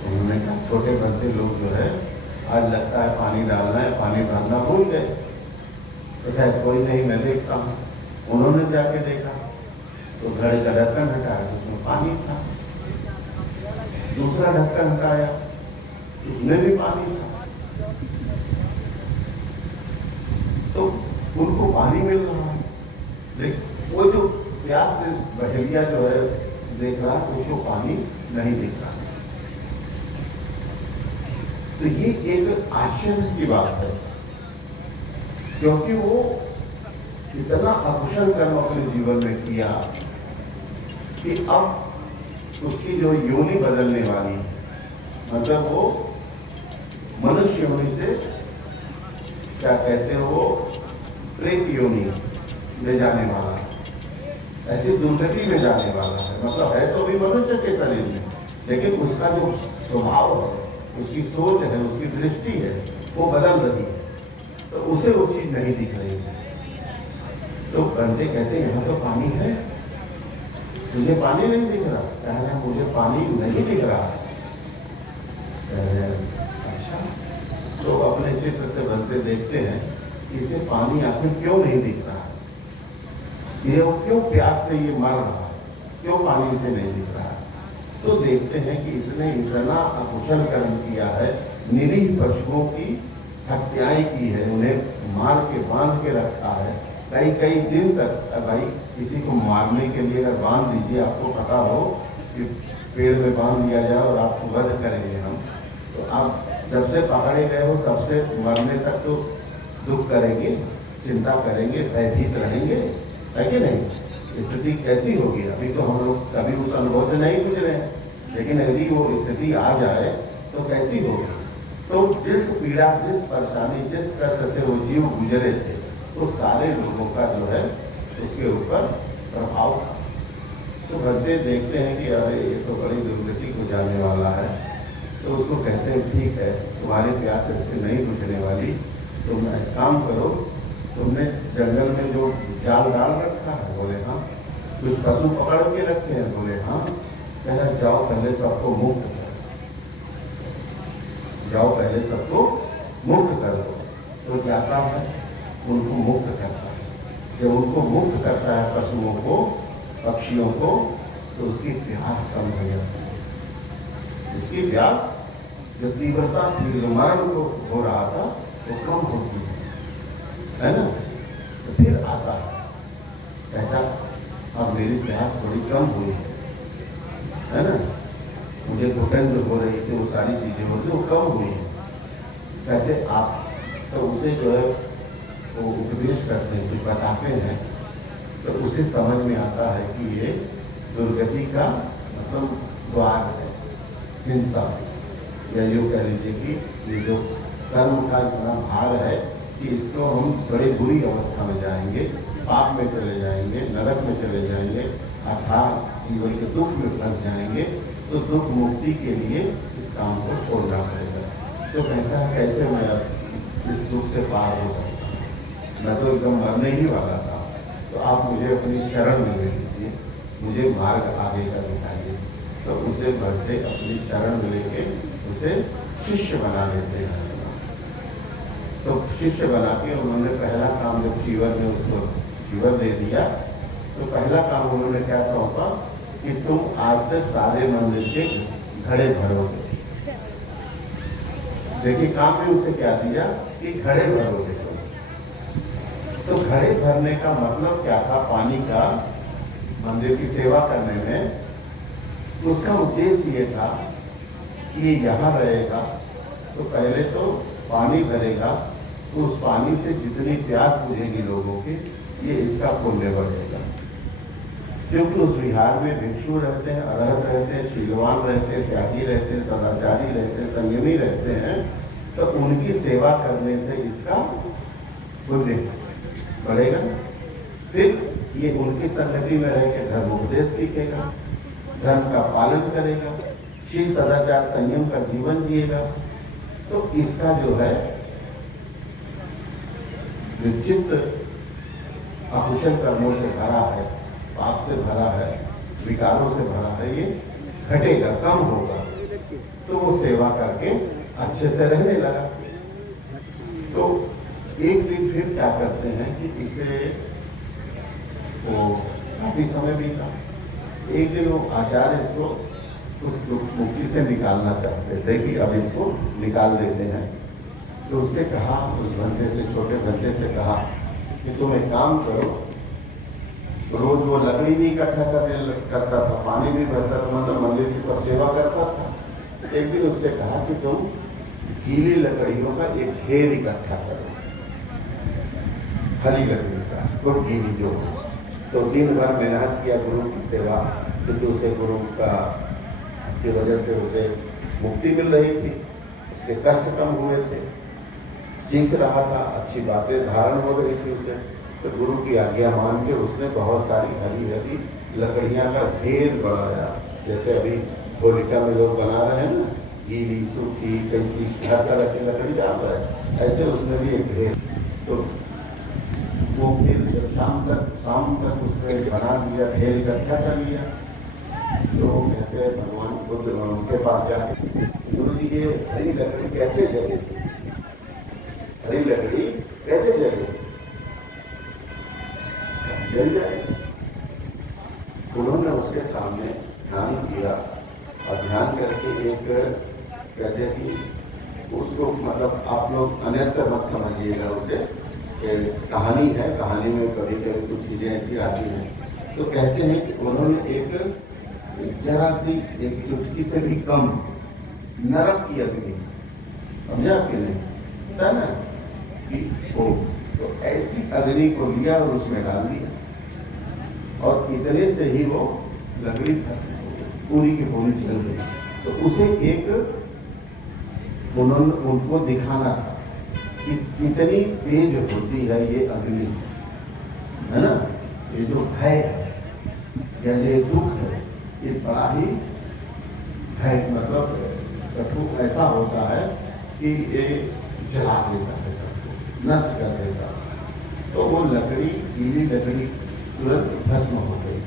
उन्होंने कहा छोटे भंते लोग जो है आज लगता है पानी डालना है, पानी भरना भूल गए। तो शायद कोई नहीं, मैं देखता हूँ। उन्होंने जाके देखा तो घड़े का ढक्कन हटाया, उसमें पानी था। दूसरा ढक्कन हटाया, उसमें भी पानी था। तो उनको पानी मिल रहा है, लेकिन वो जो प्यास से बहेलिया जो है देख रहा है, उसको पानी नहीं दिख रहा। तो ये एक आश्चर्य की बात है, क्योंकि वो इतना अकुशल कर्म अपने जीवन में किया कि अब उसकी जो योनि बदलने वाली है, मतलब वो मनुष्य योनि से क्या कहते हैं वो प्रेत योनि ले जाने वाला है, ऐसी दुर्गति में जाने वाला है। मतलब है तो भी मनुष्य के शरीर में, लेकिन उसका जो स्वभाव है, उसकी सोच है, उसकी दृष्टि है, वो बदल रही है। तो उसे वो चीज नहीं दिख रही है। तो बंदे कहते हैं यहाँ तो पानी है, तुझे पानी नहीं दिख रहा? कह रहे मुझे पानी नहीं दिख रहा। अच्छा, तो अपने चित्र से बनते देखते हैं इसे पानी आखिर क्यों नहीं दिख रहा, ये क्यों प्यास से ये मर रहा है, क्यों पानी से नहीं दिख रहा। तो देखते हैं कि इसने इतना अकुशल कर्म किया है, निरीह पशुओं की हत्याएं की है, उन्हें मार के बांध के रखा है कई कई दिन तक। भाई किसी को मारने के लिए अगर बांध दीजिए, आपको पता हो कि पेड़ में बांध दिया जाए और आपको वध करेंगे हम, तो आप जब से पकड़े गए हो तब से मरने तक तो दुख करेंगे, चिंता करेंगे, भयभीत रहेंगे, है कि नहीं? स्थिति कैसी होगी? अभी तो हम लोग कभी उस अनुभव से नहीं गुजरे हैं, लेकिन यदि वो स्थिति आ जाए तो कैसी होगी? तो जिस पीड़ा, जिस परेशानी, जिस कष्ट से वो जीव गुजरे थे, तो सारे लोगों का जो है उसके ऊपर प्रभाव था। तो भक्ति देखते हैं कि अरे ये तो बड़ी दुर्गति को जाने वाला है। तो उसको कहते हैं ठीक है, तुम्हारी प्यास इससे नहीं बुझने वाली, तुम एक काम करो, तुमने जंगल में जो जाल डाल रखा है? बोले हाँ। कुछ पशु पकड़ के रखे हैं? बोले हाँ। कह रहे जाओ पहले सबको मुक्त कर, जाओ पहले सबको मुक्त कर दो। तो जाता है, उनको मुक्त करता है। जब उनको मुक्त करता है पशुओं को, पक्षियों को, तो उसकी प्यास कम हो जाती है। उसकी प्यास जो तीव्रता थी, जो मरण को हो रहा था, वो कम होती है ना? तो फिर आता है, कहता अब मेरी प्यास थोड़ी कम हुई है ना, मुझे घुटन हो रही से वो सारी चीजें होती वो कम हुई हैं। कहते आप तो उसे जो है वो उपदेश करते हैं, कुछ बताते हैं, तो उसे समझ में आता है कि ये दुर्गति का मतलब द्वार है, हिंसा, या यूँ कह लीजिए कि ये जो कर्म का इतना भार है कि इसको हम बड़ी बुरी अवस्था में जाएंगे, पाप में चले जाएंगे, नरक में चले जाएंगे, अर्थात जीवन के दुख में फंस जाएंगे। तो दुख मुक्ति के लिए इस काम को छोड़ना पड़ेगा। तो कहता है कैसे मैं अब इस दुख से पार हो सकता हूँ, मैं तो एकदम मरने ही वाला था, तो आप मुझे अपनी शरण में ले लीजिए, मुझे मार्ग आगे का दिखाइए। तो उसे बढ़ते अपनी शरण में लेके उसे शिष्य बना देते हैं। तो शिष्य बना के उन्होंने पहला काम, जब चीवर ने उसको चीवर दे दिया, तो पहला काम उन्होंने क्या सौंपा कि तुम आज से सारे मंदिर के घड़े भरोगे। देखिए काम में उसे क्या दिया कि घड़े भरोगे। तो घड़े भरने का मतलब क्या था, पानी का, मंदिर की सेवा करने में। तो उसका उद्देश्य ये था कि ये यहाँ रहेगा तो पहले तो पानी भरेगा, तो उस पानी से जितनी प्यास बुझेगी लोगों की, ये इसका पुण्य बढ़ेगा। क्योंकि उस विहार में भिक्षु रहते हैं, अरहत रहते हैं, शीलवान रहते हैं, त्यागी रहते हैं, सदाचारी रहते हैं, संयमी रहते हैं। तो उनकी सेवा करने से इसका पुण्य बढ़ेगा। फिर ये उनकी संगति में रह के धर्मोपदेश सीखेगा, धर्म का पालन करेगा, शील सदाचार संयम का जीवन जिएगा। तो इसका जो है चित्त अकुशल कर्मों से भरा है, पाप से भरा है, विकारों से भरा है, ये घटेगा, कम होगा। तो वो सेवा करके अच्छे से रहने लगा। तो एक दिन फिर क्या करते हैं कि इसे वो काफी समय बीता, एक दिन वो आचार्य इसको उस मुक्ति से निकालना चाहते थे कि अब इसको निकाल देते हैं। तो उससे कहा, उस बंदे से, छोटे बंदे से कहा कि तुम एक काम करो, रोज वो लकड़ी भी इकट्ठा करता था, पानी भी भरता था, मतलब मंदिर की सब सेवा करता था। एक दिन उससे कहा कि तुम गीली लकड़ियों का एक ढेर इकट्ठा करो, हरी लकड़ी का, गुड़ गीली जो हो। तो दिन भर मेहनत किया गुरु की सेवा, क्योंकि उसे गुरु का की वजह से उसे मुक्ति मिल रही थी, उसके कष्ट कम हुए थे, सीख रहा था, अच्छी बातें धारण हो रही थी उसे। तो गुरु की आज्ञा मान के उसने बहुत सारी हरी हरी लकड़ियां का ढेर बनाया। जैसे अभी होलिका में लोग बना रहे हैं ना, गीली सूखी कैसी हर तरह की लकड़ी डाल रहे हैं, ऐसे उसने भी एक ढेर। तो वो फिर जब शाम तक उसने बना दिया, ढेर इकट्ठा कर लिया। तो कहते हैं भगवान बुद्ध उनके पास जाके, गुरु जी ये हरी लकड़ी कैसे जलेगी, हरी लकड़ी कैसे जलेगी, जल जाए। उन्होंने उसके सामने ध्यान किया और ध्यान करके एक कहते कि उसको, मतलब आप लोग अन्यत्र मत समझिएगा उसे, कहानी है, कहानी में कभी कभी कुछ चीजें ऐसी आती हैं। तो कहते हैं कि उन्होंने एक जरा सी, एक चुटकी से भी कम नरक की अग्नि, समझा कि नहीं, है ना, कि वो तो ऐसी अग्नि को लिया और उसमें डाल दिया, और इतने से ही वो लकड़ी पूरी की पूरी जल गई। तो उसे एक उन्होंने उनको दिखाना था कि इतनी तेज होती है ये अग्नि, है ना, ये जो भय है या ये दुख है, ये बड़ा ही भय, मतलब कठोर ऐसा होता है कि ये जला देता है, सबको नष्ट कर देता है। तो वो लकड़ी, गीली लकड़ी तुरंत भस्म हो गई।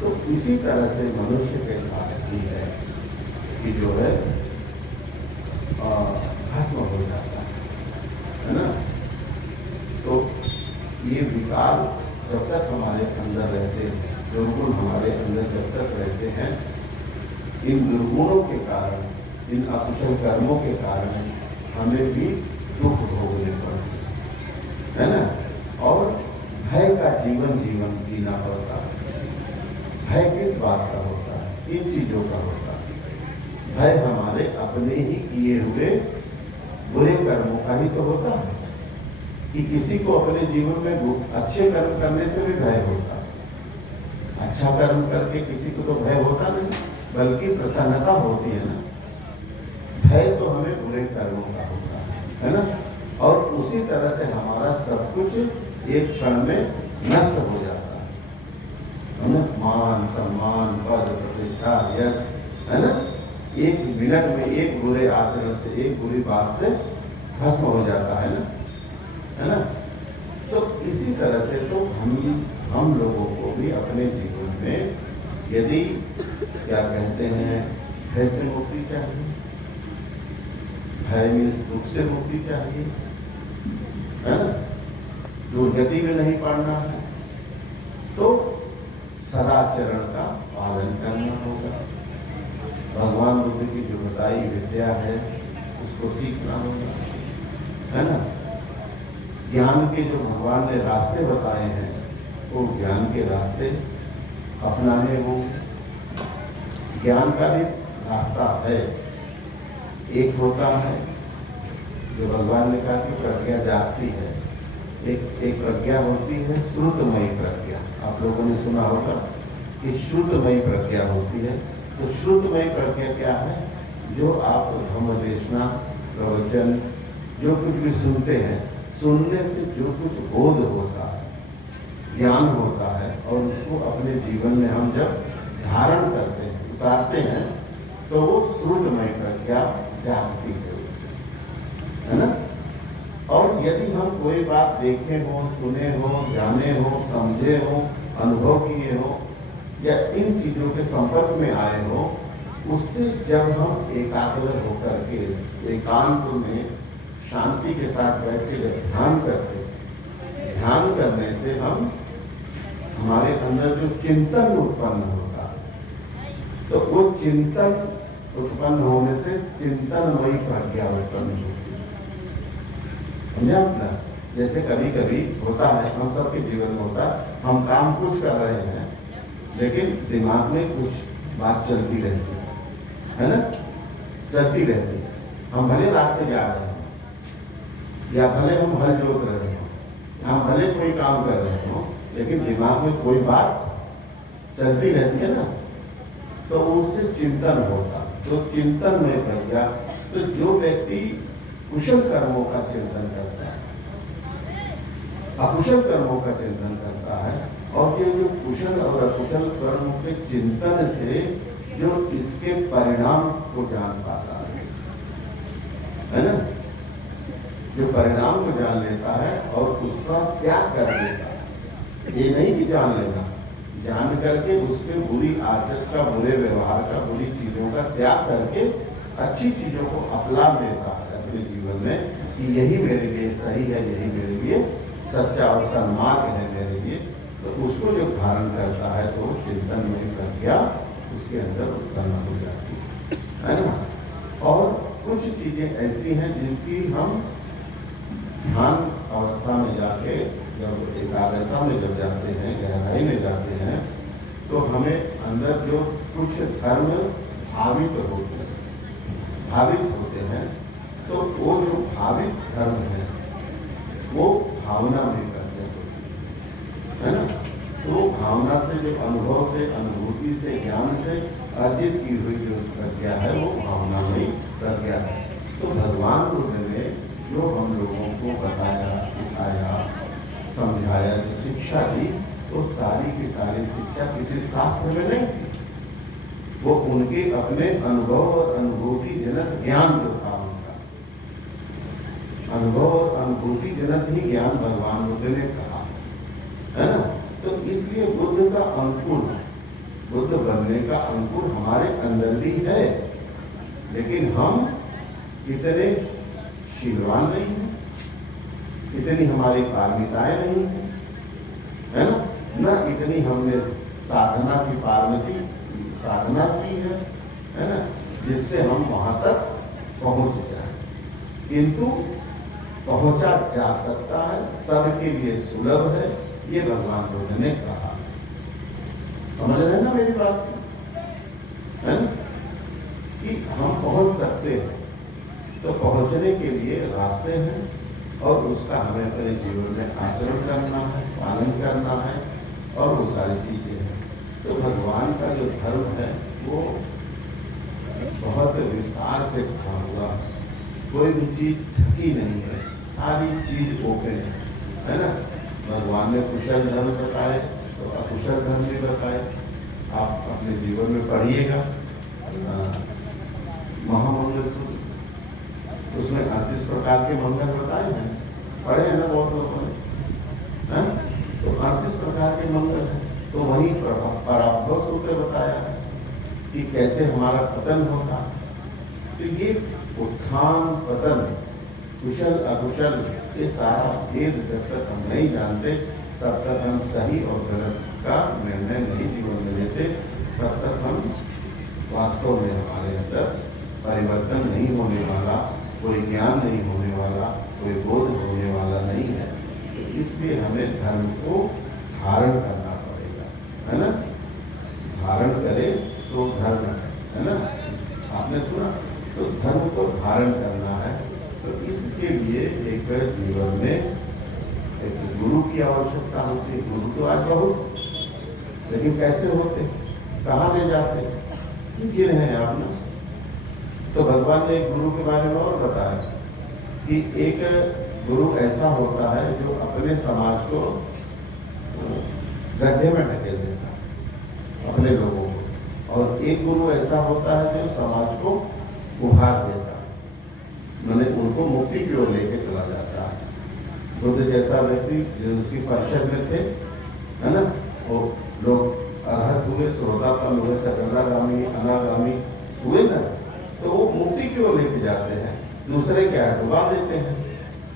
तो इसी तरह से मनुष्य के साथ भी है कि जो है भस्म हो जाता है ना। तो ये विकार जब तक हमारे अंदर रहते हैं, दुर्गुण हमारे अंदर जब तक रहते हैं, इन दुर्गुणों के कारण, इन अकुशल कर्मों के कारण हमें भी दुख भोगने पड़ते है ना। और भय का जीवन जीना पड़ता है। भय किस बात का होता है? इन चीजों का होता है। भय हमारे अपने ही किए हुए बुरे कर्मों का ही तो होता है कि किसी को अपने जीवन में अच्छे कर्म करने से भी भय होता है। अच्छा कर्म करके किसी को तो भय होता नहीं, बल्कि प्रसन्नता होती है ना। भय तो हमें बुरे कर्मों का होता है ना। और उसी तरह से हमारा सब कुछ एक क्षण में नष्ट हो जाता है ना। मान सम्मान पद प्रतिष्ठा यश, है ना, एक मिनट में एक बुरे आचरण से, एक बुरी बात से भस्म हो जाता है ना, है ना। तो इसी तरह से तो हम लोगों को भी अपने जीवन में यदि क्या कहते हैं भय से मुक्ति चाहिए, भय में दुख से मुक्ति चाहिए, है ना, दुर्गति में नहीं पड़ना है, तो सदाचरण का पालन करना होगा। भगवान बुद्ध की जो बताई विद्या है उसको सीखना होगा, है ना। ज्ञान के जो भगवान ने रास्ते बताए हैं वो ज्ञान के रास्ते अपनाने हो। ज्ञान का भी रास्ता है, एक होता है जो भगवान ने कहा कि प्रज्ञा जागती है, एक प्रज्ञा होती है श्रुतमयी प्रज्ञा। आप लोगों ने सुना होगा कि श्रुतमयी प्रज्ञा होती है। तो श्रुतमयी प्रज्ञा क्या है? जो आप धर्मदेशना प्रवचन जो कुछ भी सुनते हैं, सुनने से जो कुछ बोध होता है, ज्ञान होता है, और उसको अपने जीवन में हम जब धारण करते हैं, उतारते हैं, तो वो श्रुतमयी प्रज्ञा जागती है ना। और यदि हम कोई बात देखे हो, सुने हो, जाने हो, समझे हो, अनुभव किए हो, या इन चीजों के संपर्क में आए हो, उससे जब हम एकाग्र होकर के एकांत में शांति के साथ बैठ के जब ध्यान करते, ध्यान करने से हमारे अंदर जो चिंतन उत्पन्न होता है, तो वो चिंतन उत्पन्न होने से चिंतनमयी प्रज्ञा उत्पन्न होती है। समझा ना? जैसे कभी कभी होता है, हम सबके जीवन में होता है, हम काम कुछ कर रहे हैं लेकिन दिमाग में कुछ बात चलती रहती है ना, चलती रहती है। हम भले रास्ते जा रहे हैं, या भले हम हल जोत रहे हो, हम भले कोई काम कर रहे हो, लेकिन दिमाग में कोई बात चलती रहती है ना, तो उससे चिंतन होता। तो चिंतन में प्रज्ञा, तो जो व्यक्ति कुशल कर्मों का चिंतन करता है, अकुशल कर्मों का चिंतन करता है, और ये जो कुशल और अकुशल कर्मों के चिंतन से जो इसके परिणाम को जान पाता है ना, जो परिणाम को जान लेता है और उसका त्याग कर देता है। ये नहीं कि जान लेना, जान करके उसके बुरी आदत का, बुरे व्यवहार का, बुरी चीजों का त्याग करके अच्छी चीजों को अपना लेता है अपने जीवन में, कि यही मेरे लिए सही है, यही मेरे लिए सच्चा और सन्मार्ग है मेरे लिए। तो उसको जो धारण करता है तो चिंतन में प्रज्ञा उसके अंदर उत्पन्न हो जाती है ना। और कुछ चीजें ऐसी हैं जिनकी हम ध्यान अवस्था में जाके, जब एकाग्रता में जब जाते हैं, गहराई में जाते हैं, तो हमें अंदर जो कुछ धर्म भावित होते हैं, तो वो जो भावित धर्म है वो भावना में करते हैं, है ना। तो भावना से, जो अनुभव से, अनुभूति से, ज्ञान से अर्जित की हुई जो प्रज्ञा है वो भावनामयी प्रज्ञा है। तो भगवान बुद्ध ने जो हम लोगों को बताया, सिखाया, समझाया, जो शिक्षा दी, तो सारी की सारी शिक्षा किसी शास्त्र में नहीं थी, वो उनके अपने अनुभव और अनुभूति जनक ज्ञान जो था उनका, अनुभव और अनुभूति जनक ही ज्ञान भगवान बुद्ध ने कहा, है ना। तो इसलिए बुद्ध का अंकुर, बुद्ध बनने का अंकुर हमारे अंदर भी है, लेकिन हम इतने शीलवान नहीं हैं, इतनी हमारी पारमिताएं नहीं हैं, है ना, न इतनी हमने साधना की साधना की है ना, जिससे हम वहां तक पहुंच जाए। किंतु पहुंचा जा सकता है, सबके लिए सुलभ है, ये भगवान बुद्ध ने कहा। समझ रहे हैं ना मेरी बात, है ना, कि हम पहुंच सकते हैं। तो पहुंचने के लिए रास्ते हैं और उसका हमें अपने जीवन में आचरण करना है, पालन करना है और वो सारी चीजें हैं। तो भगवान का जो धर्म है वो बहुत विस्तार से कहा हुआ, कोई भी चीज ढकी नहीं है, सारी चीज ओपन है ना। भगवान ने कुशल धर्म बताए तो अकुशल धर्म भी बताए। आप अपने जीवन में पढ़िएगा महामंगल सूत्र, उसमें 38 प्रकार के मंगल बताए हैं, पढ़े हैं ना बहुत लोगों ने, तो 38 प्रकार के मंगल हैं। तो वही पराभव सूत्र बताया है कि कैसे हमारा पतन होता। तो ये उत्थान पतन, कुशल अकुशल, ये सारा भेद जब तक हम नहीं जानते तब तक हम सही और गलत का निर्णय नहीं जीवन में लेते, तब तक हम वास्तव में हमारे अंदर परिवर्तन नहीं होने वाला, कोई ज्ञान नहीं होने वाला, कोई बोध होने वाला नहीं है। तो इसलिए हमें धर्म को धारण करना पड़ेगा, है ना। धारण करे तो धर्म है ना, आपने सुना। तो धर्म को धारण करना है, तो इसके लिए एक जीवन में एक गुरु की आवश्यकता होती है। गुरु तो आज बहुत, लेकिन कैसे होते, कहाँ ले जाते, गिर हैं आप ना। तो भगवान ने एक गुरु के बारे में और बताया कि एक गुरु ऐसा होता है जो अपने समाज को गड्ढे में ढकेल देता है, अपने लोगों को, और एक गुरु ऐसा होता है जो समाज को उभार देता है, मैंने उनको मुक्ति की ओर लेके चला जाता है। बुद्ध जैसा व्यक्ति जो उसकी परिषद में थे, है ना, वो लोग अरहत हुए, श्रोतापन्न हुए, सकंदागामी, अनागामी हुए ना, तो वो मुक्ति की ओर लेके जाते हैं, दूसरे क्या है डुबा देते हैं।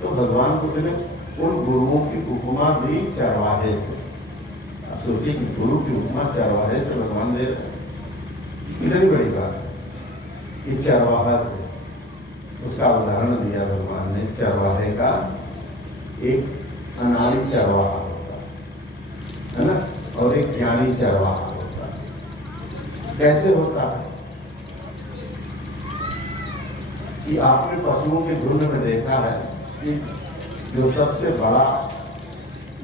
तो भगवान बुद्ध ने उन गुरुओं की उपमा दी चरवाहे से। आप सोचिए कि गुरु की उपमा चरवाहे से भगवान दे रहे, इतनी बड़ी बात है कि चरवाहा से उसका उदाहरण दिया भगवान ने। चरवाहे का एक अनाड़ी चरवाहा होता है ना, और एक ज्ञानी चरवाहा होता है। कैसे होता है कि आपने पशुओं के झुंड में देखा है कि जो सबसे बड़ा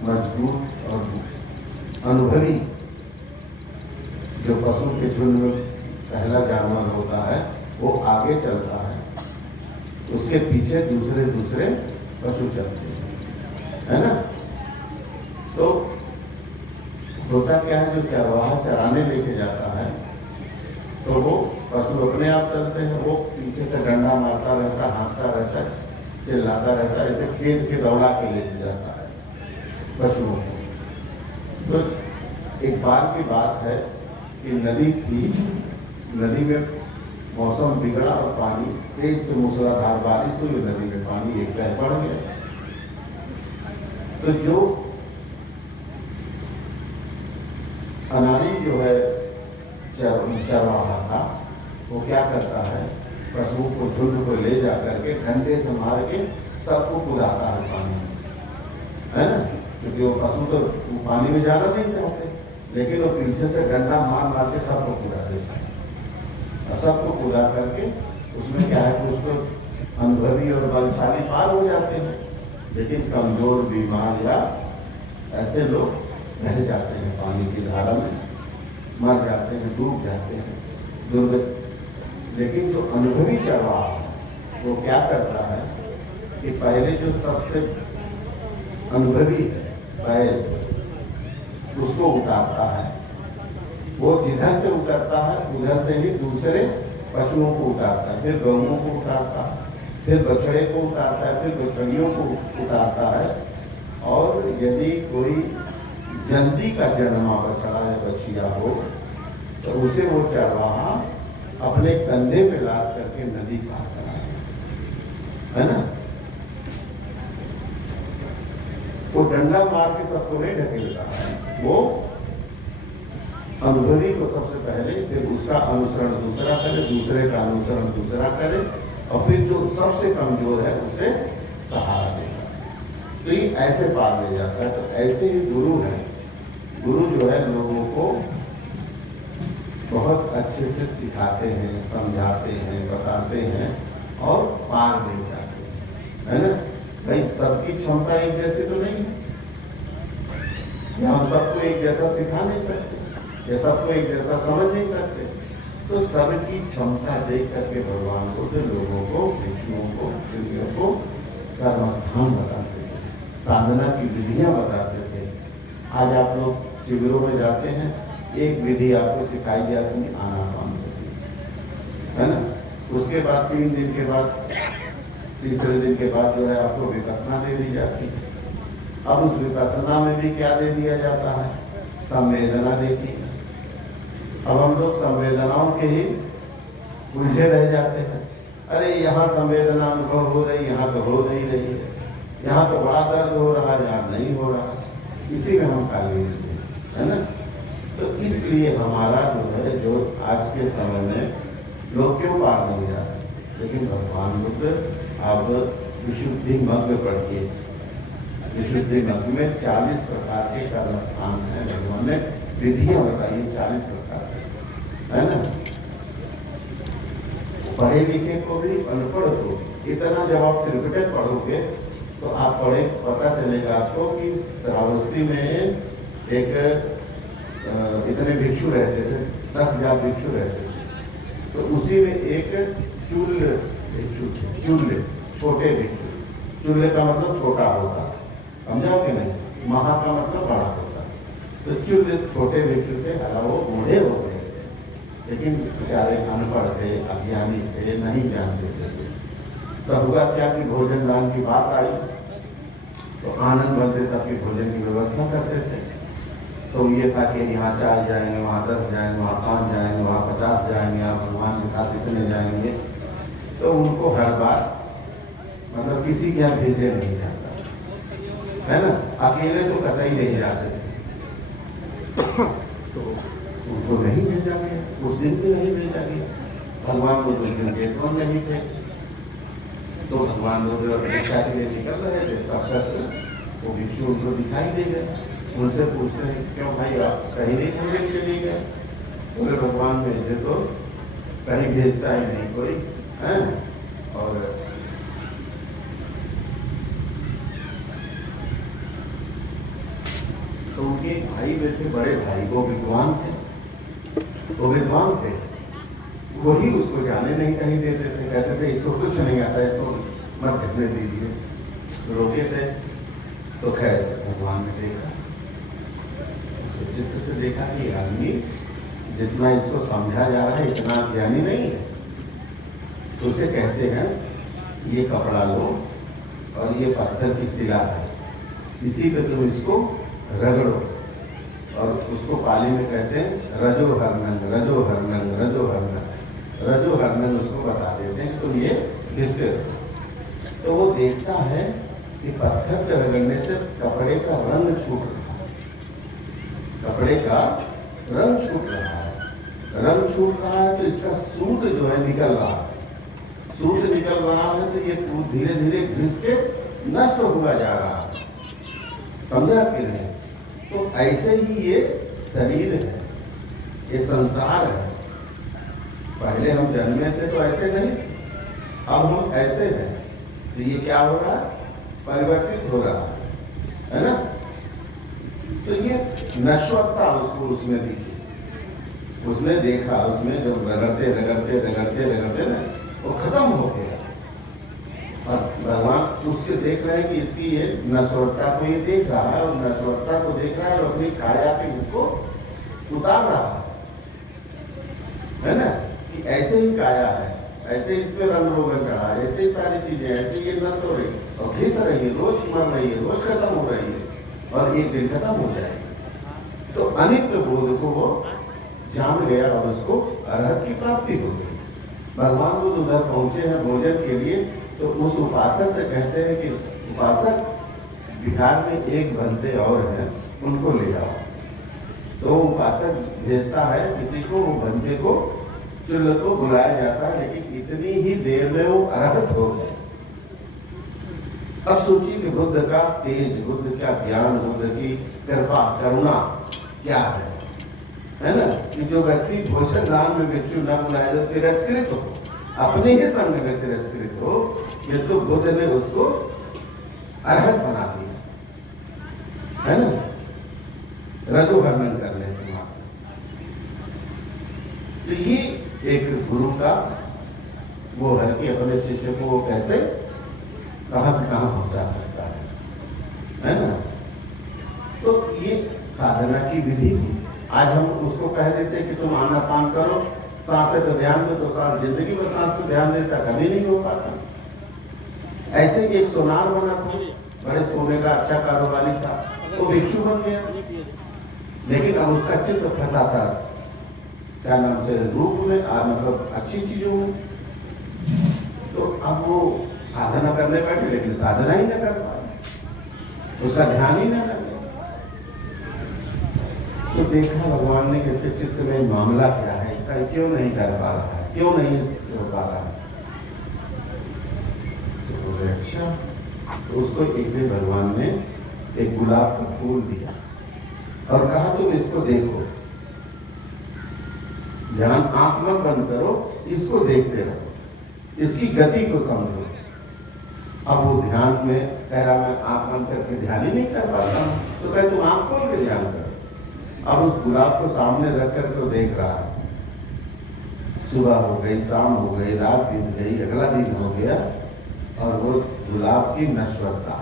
मजबूत और अनुभवी जो पशु के झुंड में पहला जानवर होता है वो आगे चलता है, उसके पीछे दूसरे दूसरे पशु चलते हैं, है ना। तो होता क्या है, जो चरवाहा चराने लेके जाता है तो वो पशु अपने आप चलते हैं, वो पीछे से डंडा मारता रहता, हाँकता रहता है, चिल्लाता रहता है, ऐसे खेत के दौड़ा के लेके जाता है पशुओं को। तो एक बार की बात है कि नदी थी, नदी में मौसम बिगड़ा और पानी तेज से मूसलाधार बारिश हुई, नदी में पानी एक पैर बढ़ गया। तो जो अनाड़ी जो है चरवाहा था, वो क्या करता है, पशुओं को झुंड को ले जाकर के डंडे से मार के सबको कूदाता है पानी में, है ना। क्योंकि वो पशु तो पानी में जाना नहीं चाहते, लेकिन वो पीछे से डंडा मार मार के सबको कूदा देता है, और सबको कूदा करके उसमें क्या है कि उसको अनुभवी और बलशाली पार हो जाते हैं, लेकिन कमजोर, बीमार या ऐसे लोग रह जाते हैं पानी की धारा में, मर जाते हैं, डूब जाते हैं, दुर्गत। लेकिन जो अनुभवी चरवाहा है वो क्या करता है कि पहले जो सबसे अनुभवी है बैल, उसको उतारता है, वो जिधर से उतरता है उधर से ही दूसरे पशुओं को उतारता है, फिर गौओं को उतारता है, फिर बछड़े को उतारता है, फिर बछड़ियों को उतारता है। और यदि कोई जल्दी का जन्मा बछड़ा या बछिया हो तो उसे वो चरवाहा अपने कंधे पे लाद करके नदी पार कराए, है ना। वो डंडा मार के सबको नहीं ढकेलता है, वो अनुभवी को सबसे पहले, फिर उसका अनुसरण दूसरा करे, दूसरे का अनुसरण दूसरा करे, और फिर जो सबसे कमजोर है उसे सहारा देगा। तो ये ऐसे पार ले जाता है। तो ऐसे ही गुरु है, गुरु जो है लोगों को बहुत अच्छे से सिखाते हैं, समझाते हैं, बताते हैं और पार ले जाते हैं, है ना। भाई सबकी क्षमता एक जैसी तो नहीं है, या हम सबको एक जैसा सिखा नहीं सकते, या सबको एक जैसा समझ नहीं सकते। तो सबकी क्षमता देख करके भगवान बुद्ध लोगों को, भिक्षुओं को, शिल्पियों को कर्मस्थान बताते थे, साधना की विधियां बताते थे। आज आप लोग शिविरों में जाते हैं, एक विधि आपको सिखाई जाती है आनापानसति, है ना। उसके बाद 3 दिन के बाद, तीसरे दिन के बाद जो है आपको विपස්සना दे दी जाती है। अब उस विपස්සना में भी क्या दे दिया जाता है, संवेदना देती है। अब हम लोग संवेदनाओं के ही उलझे रह जाते हैं। अरे यहाँ संवेदना अनुभव हो रही, यहाँ तो हो नहीं रही है, यहाँ तो बड़ा दर्द हो रहा है, यहाँ नहीं हो रहा, इसी में हम खाली रहते हैं, है ना। तो इसलिए हमारा जो है, जो आज के समय में लोग क्यों पार नहीं जा रहे, लेकिन भगवान बुद्ध आप विशुद्धि मग्न पढ़िए। विशुद्धि मग्न में 40 प्रकार के कर्मस्थान हैं, भगवान ने विधियां बताई 40 प्रकार के, है ना। पढ़े लिखे को भी, अनपढ़ को, इतना जब आप त्रिपिटक पढ़ोगे तो आप पढ़े, पता चलेगा आपको कि श्रावस्ती में एक इतने भिक्षु रहते थे, 10,000 भिक्षु रहते थे। तो उसी में एक चूल्य भिक्षु थे, चूल्य, छोटे भिक्षु। चूल्य का मतलब छोटा होता, समझा कि नहीं, महा का मतलब बड़ा होता। तो चूल्य छोटे भिक्षु थे, हालांकि वो बूढ़े हो गए थे, लेकिन बेचारे अनपढ़ थे, अज्ञानी थे, नहीं जानते थे। तो हुआ क्या कि भोजन दान की बात आई, तो आनंद बनते सबके भोजन की व्यवस्था करते थे। तो ये था कि यहाँ 4 जाएंगे, वहाँ 10 जाएंगे, वहाँ 5 जाएंगे, वहाँ 50 जाएंगे, आप भगवान के साथ इतने जाएंगे। तो उनको हर बार मतलब किसी के यहाँ भेजे नहीं जाता, है ना। अकेले तो कतई नहीं जाते थे। तो उनको नहीं भेजा गया, उस दिन भी नहीं भेजा गया। भगवान को उस दिन गेटों में नहीं थे। तो भगवान लोग परीक्षा के लिए निकल रहे थे, तब तक वो भिक्षु उनको दिखाई दे गए। उनसे पूछते हैं, क्यों भाई आप कहीं नहीं भेजने के लिए गए? बोले भगवान भेजे तो कहीं भेजता ही नहीं कोई, है। और तो उनके भाई बेटे, बड़े भाई वो विद्वान थे, वही उसको जाने नहीं कहीं देते थे। कहते थे इसको कुछ नहीं आता, इसको मत कहने दीजिए, रोके थे। तो खैर भगवान ने देखा, चित्र से देखा कि आदमी जितना इसको समझा जा रहा है इतना ज्ञानी नहीं है। तो उसे कहते हैं ये कपड़ा लो और ये पत्थर की शिला है, इसी पे तुम इसको रगड़ो। और उसको पाली में कहते हैं रजो हरनन, रजो हरनन, रजो हरनन, रजो हरनन उसको बता देते हैं। तो ये घिसते रहो। तो वो देखता है कि पत्थर पे रगड़ने से कपड़े का रंग छूट रहा है, कपड़े का रंग छूट रहा है, रंग छूट रहा है। तो इसका सूट जो है निकल रहा है, सूट निकल रहा है। तो ये धीरे धीरे घिस के नष्ट हुआ जा रहा है, समझा कि नहीं। तो ऐसे ही ये शरीर है, ये संसार है। पहले हम जन्मे थे तो ऐसे नहीं, अब हम ऐसे हैं। तो ये क्या हो रहा है, परिवर्तित हो रहा है ना। तो ये नश्वरता उसको उसमें दिखी, उसने देखा, उसमें जब रगड़ते रगड़ते रगड़ते रगड़ते ना वो खत्म हो गया। और भगवान उसके देख रहे हैं कि इसकी ये नश्वरता को ये देख रहा है, और नश्वरता को देख रहा है और अपनी काया पे इसको उतार रहा है ना। कि ऐसे ही काया है, ऐसे इसमें रंग रोगन चढ़ा है, ऐसे ही सारी चीजें, ऐसे ये नष्ट हो रही और घिस रही है, रोज मर रही है, रोज खत्म हो रही है, और एक दिन खत्म हो जाएगी। तो अनित्य बोध को वो जान गया और उसको अरहत की प्राप्ति हो गई। भगवान को उधर पहुंचे हैं भोजन के लिए। तो उस उपासक से कहते हैं कि उपासक बिहार में एक बंदे और हैं, उनको ले जाओ। तो उपासक भेजता है किसी को, वो बंदे को चुल्ल को बुलाया जाता है, लेकिन इतनी ही देर में वो अरहत हो गए। अब सोचिए कि बुद्ध का तेज, बुद्ध का ज्ञान, बुद्ध की कृपा, करुणा क्या है। है ना, कि जो व्यक्ति भोजन दान में भिक्षु न बुलाए तो तिरस्कृत हो, अपने ही संग में तिरस्कृत हो, ये तो बुद्ध ने उसको अर्हत बना दिया, है ना, रजो वर्णन करने से मात्र। तो ये एक गुरु का वो है कि अपने शिष्य को वो कैसे कहां से कहां पहुंचा सकता है ना। तो ये साधना की विधि थी। आज हम उसको कह देते कि तुम आनापान करो, सांस पे ध्यान दो, तो सांस जिंदगी में सांस पे ध्यान देता कभी नहीं हो पाता। ऐसे एक सोनार बना था, बड़े सोने का अच्छा कारोबारी था, वो भिक्षु बन गया, लेकिन अब उसका चित्त फंसा था क्या नाम से रूप में, मतलब अच्छी चीजों में। तो अब वो साधना करने बैठे, लेकिन साधना ही न कर पाए, उसका ध्यान ही न लगे। तो देखा भगवान ने कि चित्त में मामला क्या है, इसका क्यों नहीं कर पा रहा है, क्यों नहीं हो पा रहा है। तो बोले अच्छा। तो उसको एक दिन भगवान ने एक गुलाब का फूल दिया और कहा तुम इसको देखो, ध्यान आंख मत बंद करो, इसको देखते रहो, इसकी गति को समझो। अब वो ध्यान में कह रहा मैं आंख बंद करके ध्यान ही नहीं कर पाता हूं, तो कहे तुम आंख खोल के ध्यान करो। अब उस गुलाब को सामने रख कर तो देख रहा है, सुबह हो गई, शाम हो गई, रात बीत गई, अगला दिन हो गया, और वो गुलाब की नश्वरता।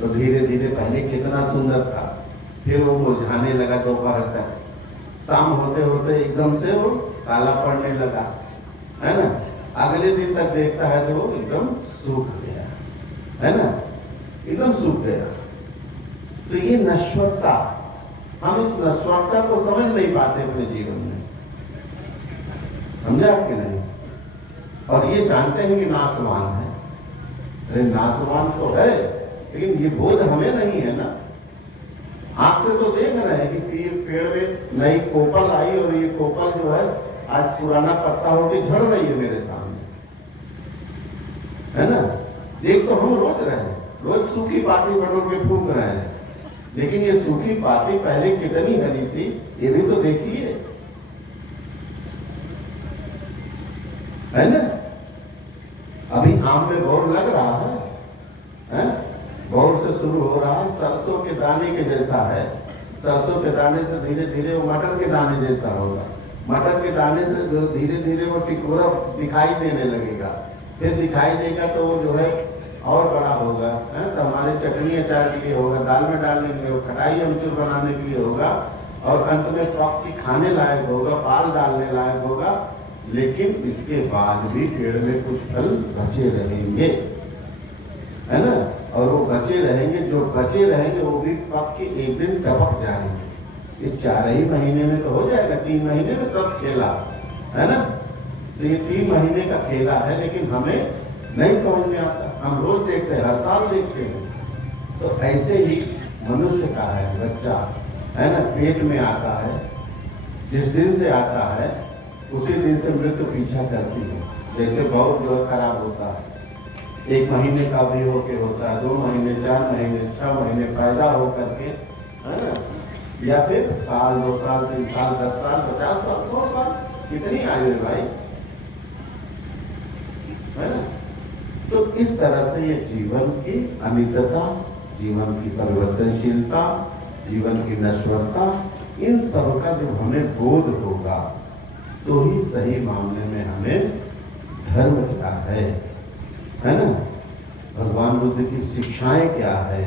तो धीरे धीरे पहले कितना सुंदर था, फिर वो मुरझाने लगा दोपहर तक, शाम होते होते एकदम से वो काला पड़ने लगा, है ना। अगले दिन तक देखता है तो वो एकदम सूख गया, है ना, एकदम सूख गया। तो ये नश्वरता, हम इस नश्वरता को समझ नहीं पाते अपने जीवन में, समझे आपके नहीं। और ये जानते हैं कि नाशवान है, अरे नाशवान तो है, लेकिन ये बोध हमें नहीं है ना। आंख से तो देख रहे हैं कि पेड़ में नई कोपल आई और ये कोपल जो है आज पुराना पत्ता होकर झड़ रही है मेरे सामने, है ना। देख तो हम रोज रहे हैं, रोज सूखी पाती बटोर के फूंक रहे हैं, लेकिन ये सूखी पाती पहले कितनी हरी थी ये भी तो देखिए, है ना। अभी आम में बौर लग रहा है? बौर से शुरू हो रहा है, सरसों के दाने के जैसा है, सरसों के दाने से धीरे धीरे वो मटर के दाने जैसा होगा, मटर के दाने से धीरे धीरे वो टिकोरा दिखाई देने लगेगा, फिर दिखाई देगा तो वो जो है और बड़ा होगा, तो हमारे चटनी अचार के लिए होगा, दाल में डालने के लिए, खटाई अमचूर बनाने के लिए होगा, और अंत में पक की खाने लायक होगा, पाल डालने लायक होगा। लेकिन इसके बाद भी पेड़ में कुछ फल बचे रहेंगे, है ना, और वो बचे रहेंगे, जो बचे रहेंगे वो भी पक के एक दिन टपक जाएंगे। ये 4 ही महीने में तो हो जाएगा, 3 महीने में सब खेला, है ना। तो ये 3 महीने का खेला है, लेकिन हमें नहीं समझ में आता, हम रोज देखते हैं, हर साल देखते हैं। तो ऐसे ही मनुष्य का है बच्चा, है ना, पेट में आता है, जिस दिन से आता है उसी दिन से मृत्यु पीछा करती है। जैसे बहुत जो है खराब होता है, 1 महीने का भी होके होता है, 2 महीने, 4 महीने, 6 महीने पैदा हो करके, है ना, या फिर साल, 2 साल, 3 साल, 10 साल, 50 साल, 100 साल, कितनी आयु है भाई, है ना। तो इस तरह से ये जीवन की अनित्यता, जीवन की परिवर्तनशीलता, जीवन की नश्वरता, इन सब का जब हमें बोध होगा तो ही सही मामले में हमें धर्म क्या है ना, भगवान बुद्ध की शिक्षाएं क्या है,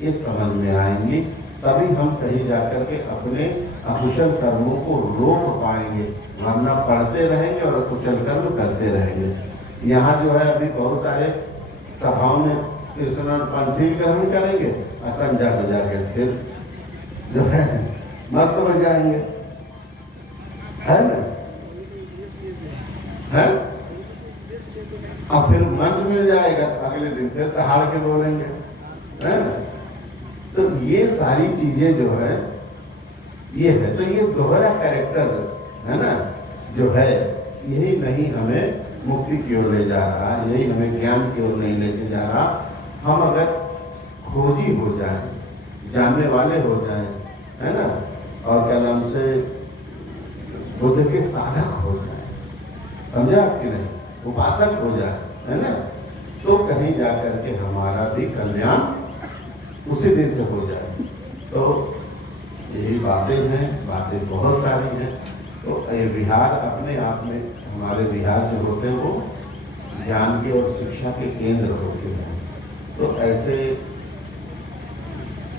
ये समझ में आएंगी, तभी हम कहीं जाकर के अपने अकुशल कर्मों को रोक पाएंगे, वरना पढ़ते रहेंगे और अकुशल कर्म करते रहेंगे। यहाँ जो है अभी बहुत सारे सभाओं में कृष्ण पंथी ग्रहण करेंगे, असंजा हो जाके फिर जो है मस्त हो जाएंगे, है ना, है। अब फिर मंच मिल जाएगा, अगले दिन से दहाड़ के बोलेंगे, है ना। तो ये सारी चीजें जो है ये है, तो ये दोहरा कैरेक्टर है ना जो है, यही नहीं हमें मुक्ति की ओर ले जा रहा, यही हमें ज्ञान की ओर नहीं लेके जा रहा। हम अगर खोजी हो जाए, जानने वाले हो जाए, है ना, और क्या नाम से बुद्ध के साधक हो जाए, समझा कि नहीं, उपासक हो जाए, है ना, तो कहीं जाकर के हमारा भी कल्याण उसी दिन से हो जाए। तो यही बातें हैं, बातें बहुत सारी हैं। तो ये विहार अपने आप में, हमारे विहार जो होते हैं वो ज्ञान के और शिक्षा के केंद्र होते हैं। तो ऐसे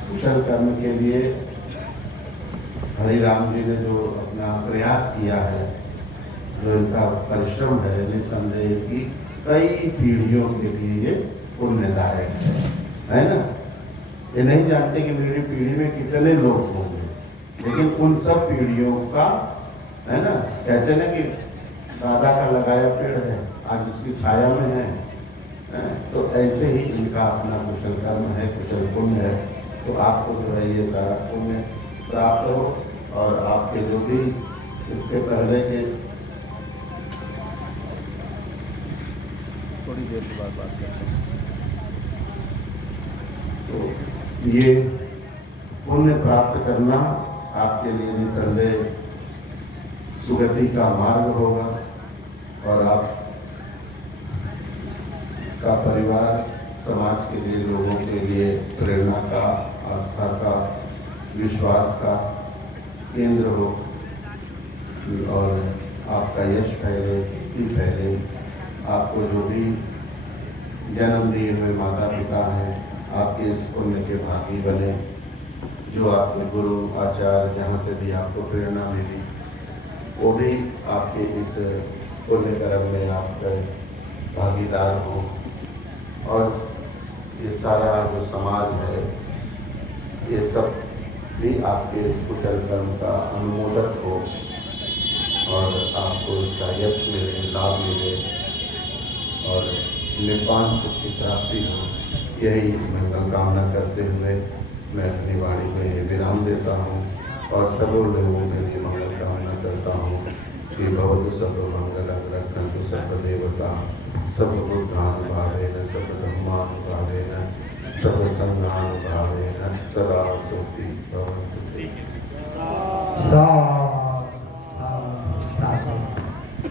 कुशल कर्म के लिए हरिराम जी ने जो अपना प्रयास किया है, जो इनका परिश्रम है, निसंदेह की कई पीढ़ियों के लिए ये पुण्यदायक है ना। ये नहीं जानते कि मेरी पीढ़ी में कितने लोग होंगे, लेकिन उन सब पीढ़ियों का, है ना, कहते ना कि दादा का लगाया पेड़ है, आज उसकी छाया में है। तो ऐसे ही इनका अपना कुशल कर्म है, कुशल पुण्य है। तो आपको जो है ये सारा पुण्य प्राप्त हो, और आपके जो भी इसके पहले के, थोड़ी देर के बाद बात करते हैं। तो ये पुण्य प्राप्त करना आपके लिए निसंदेह सुगति का मार्ग होगा, और आप का परिवार समाज के लिए, लोगों के लिए प्रेरणा का, आस्था का, विश्वास का केंद्र हो, और आपका यश फैले, कीर्ति फैले। आपको जो भी जन्म दिए हुए माता पिता हैं, आपके इस पुण्य के भागी बने। जो आपके गुरु आचार्य, जहाँ से भी आपको प्रेरणा मिली, वो भी आपके इस पुण्य कर्म में आपका भागीदार हो, और ये सारा जो समाज है, ये सब भी आपके इस कुशल कर्म का अनुमोदक हो, और आपको इसका यश मिले, लाभ मिले, और निर्वाण सुख की प्राप्ति हो। यही मंगल कामना करते हुए मैं अपनी वाणी में विराम देता हूँ, और सब लोगों के लिए मंगल कामना करता हूँ कि भवतु सब मंगलम रक्षन्तु सर्व देवता सब बुद्धानुभावेन सब धर्मानुभावेन सब संघानुभावेन सदा सुखी भवन्तु।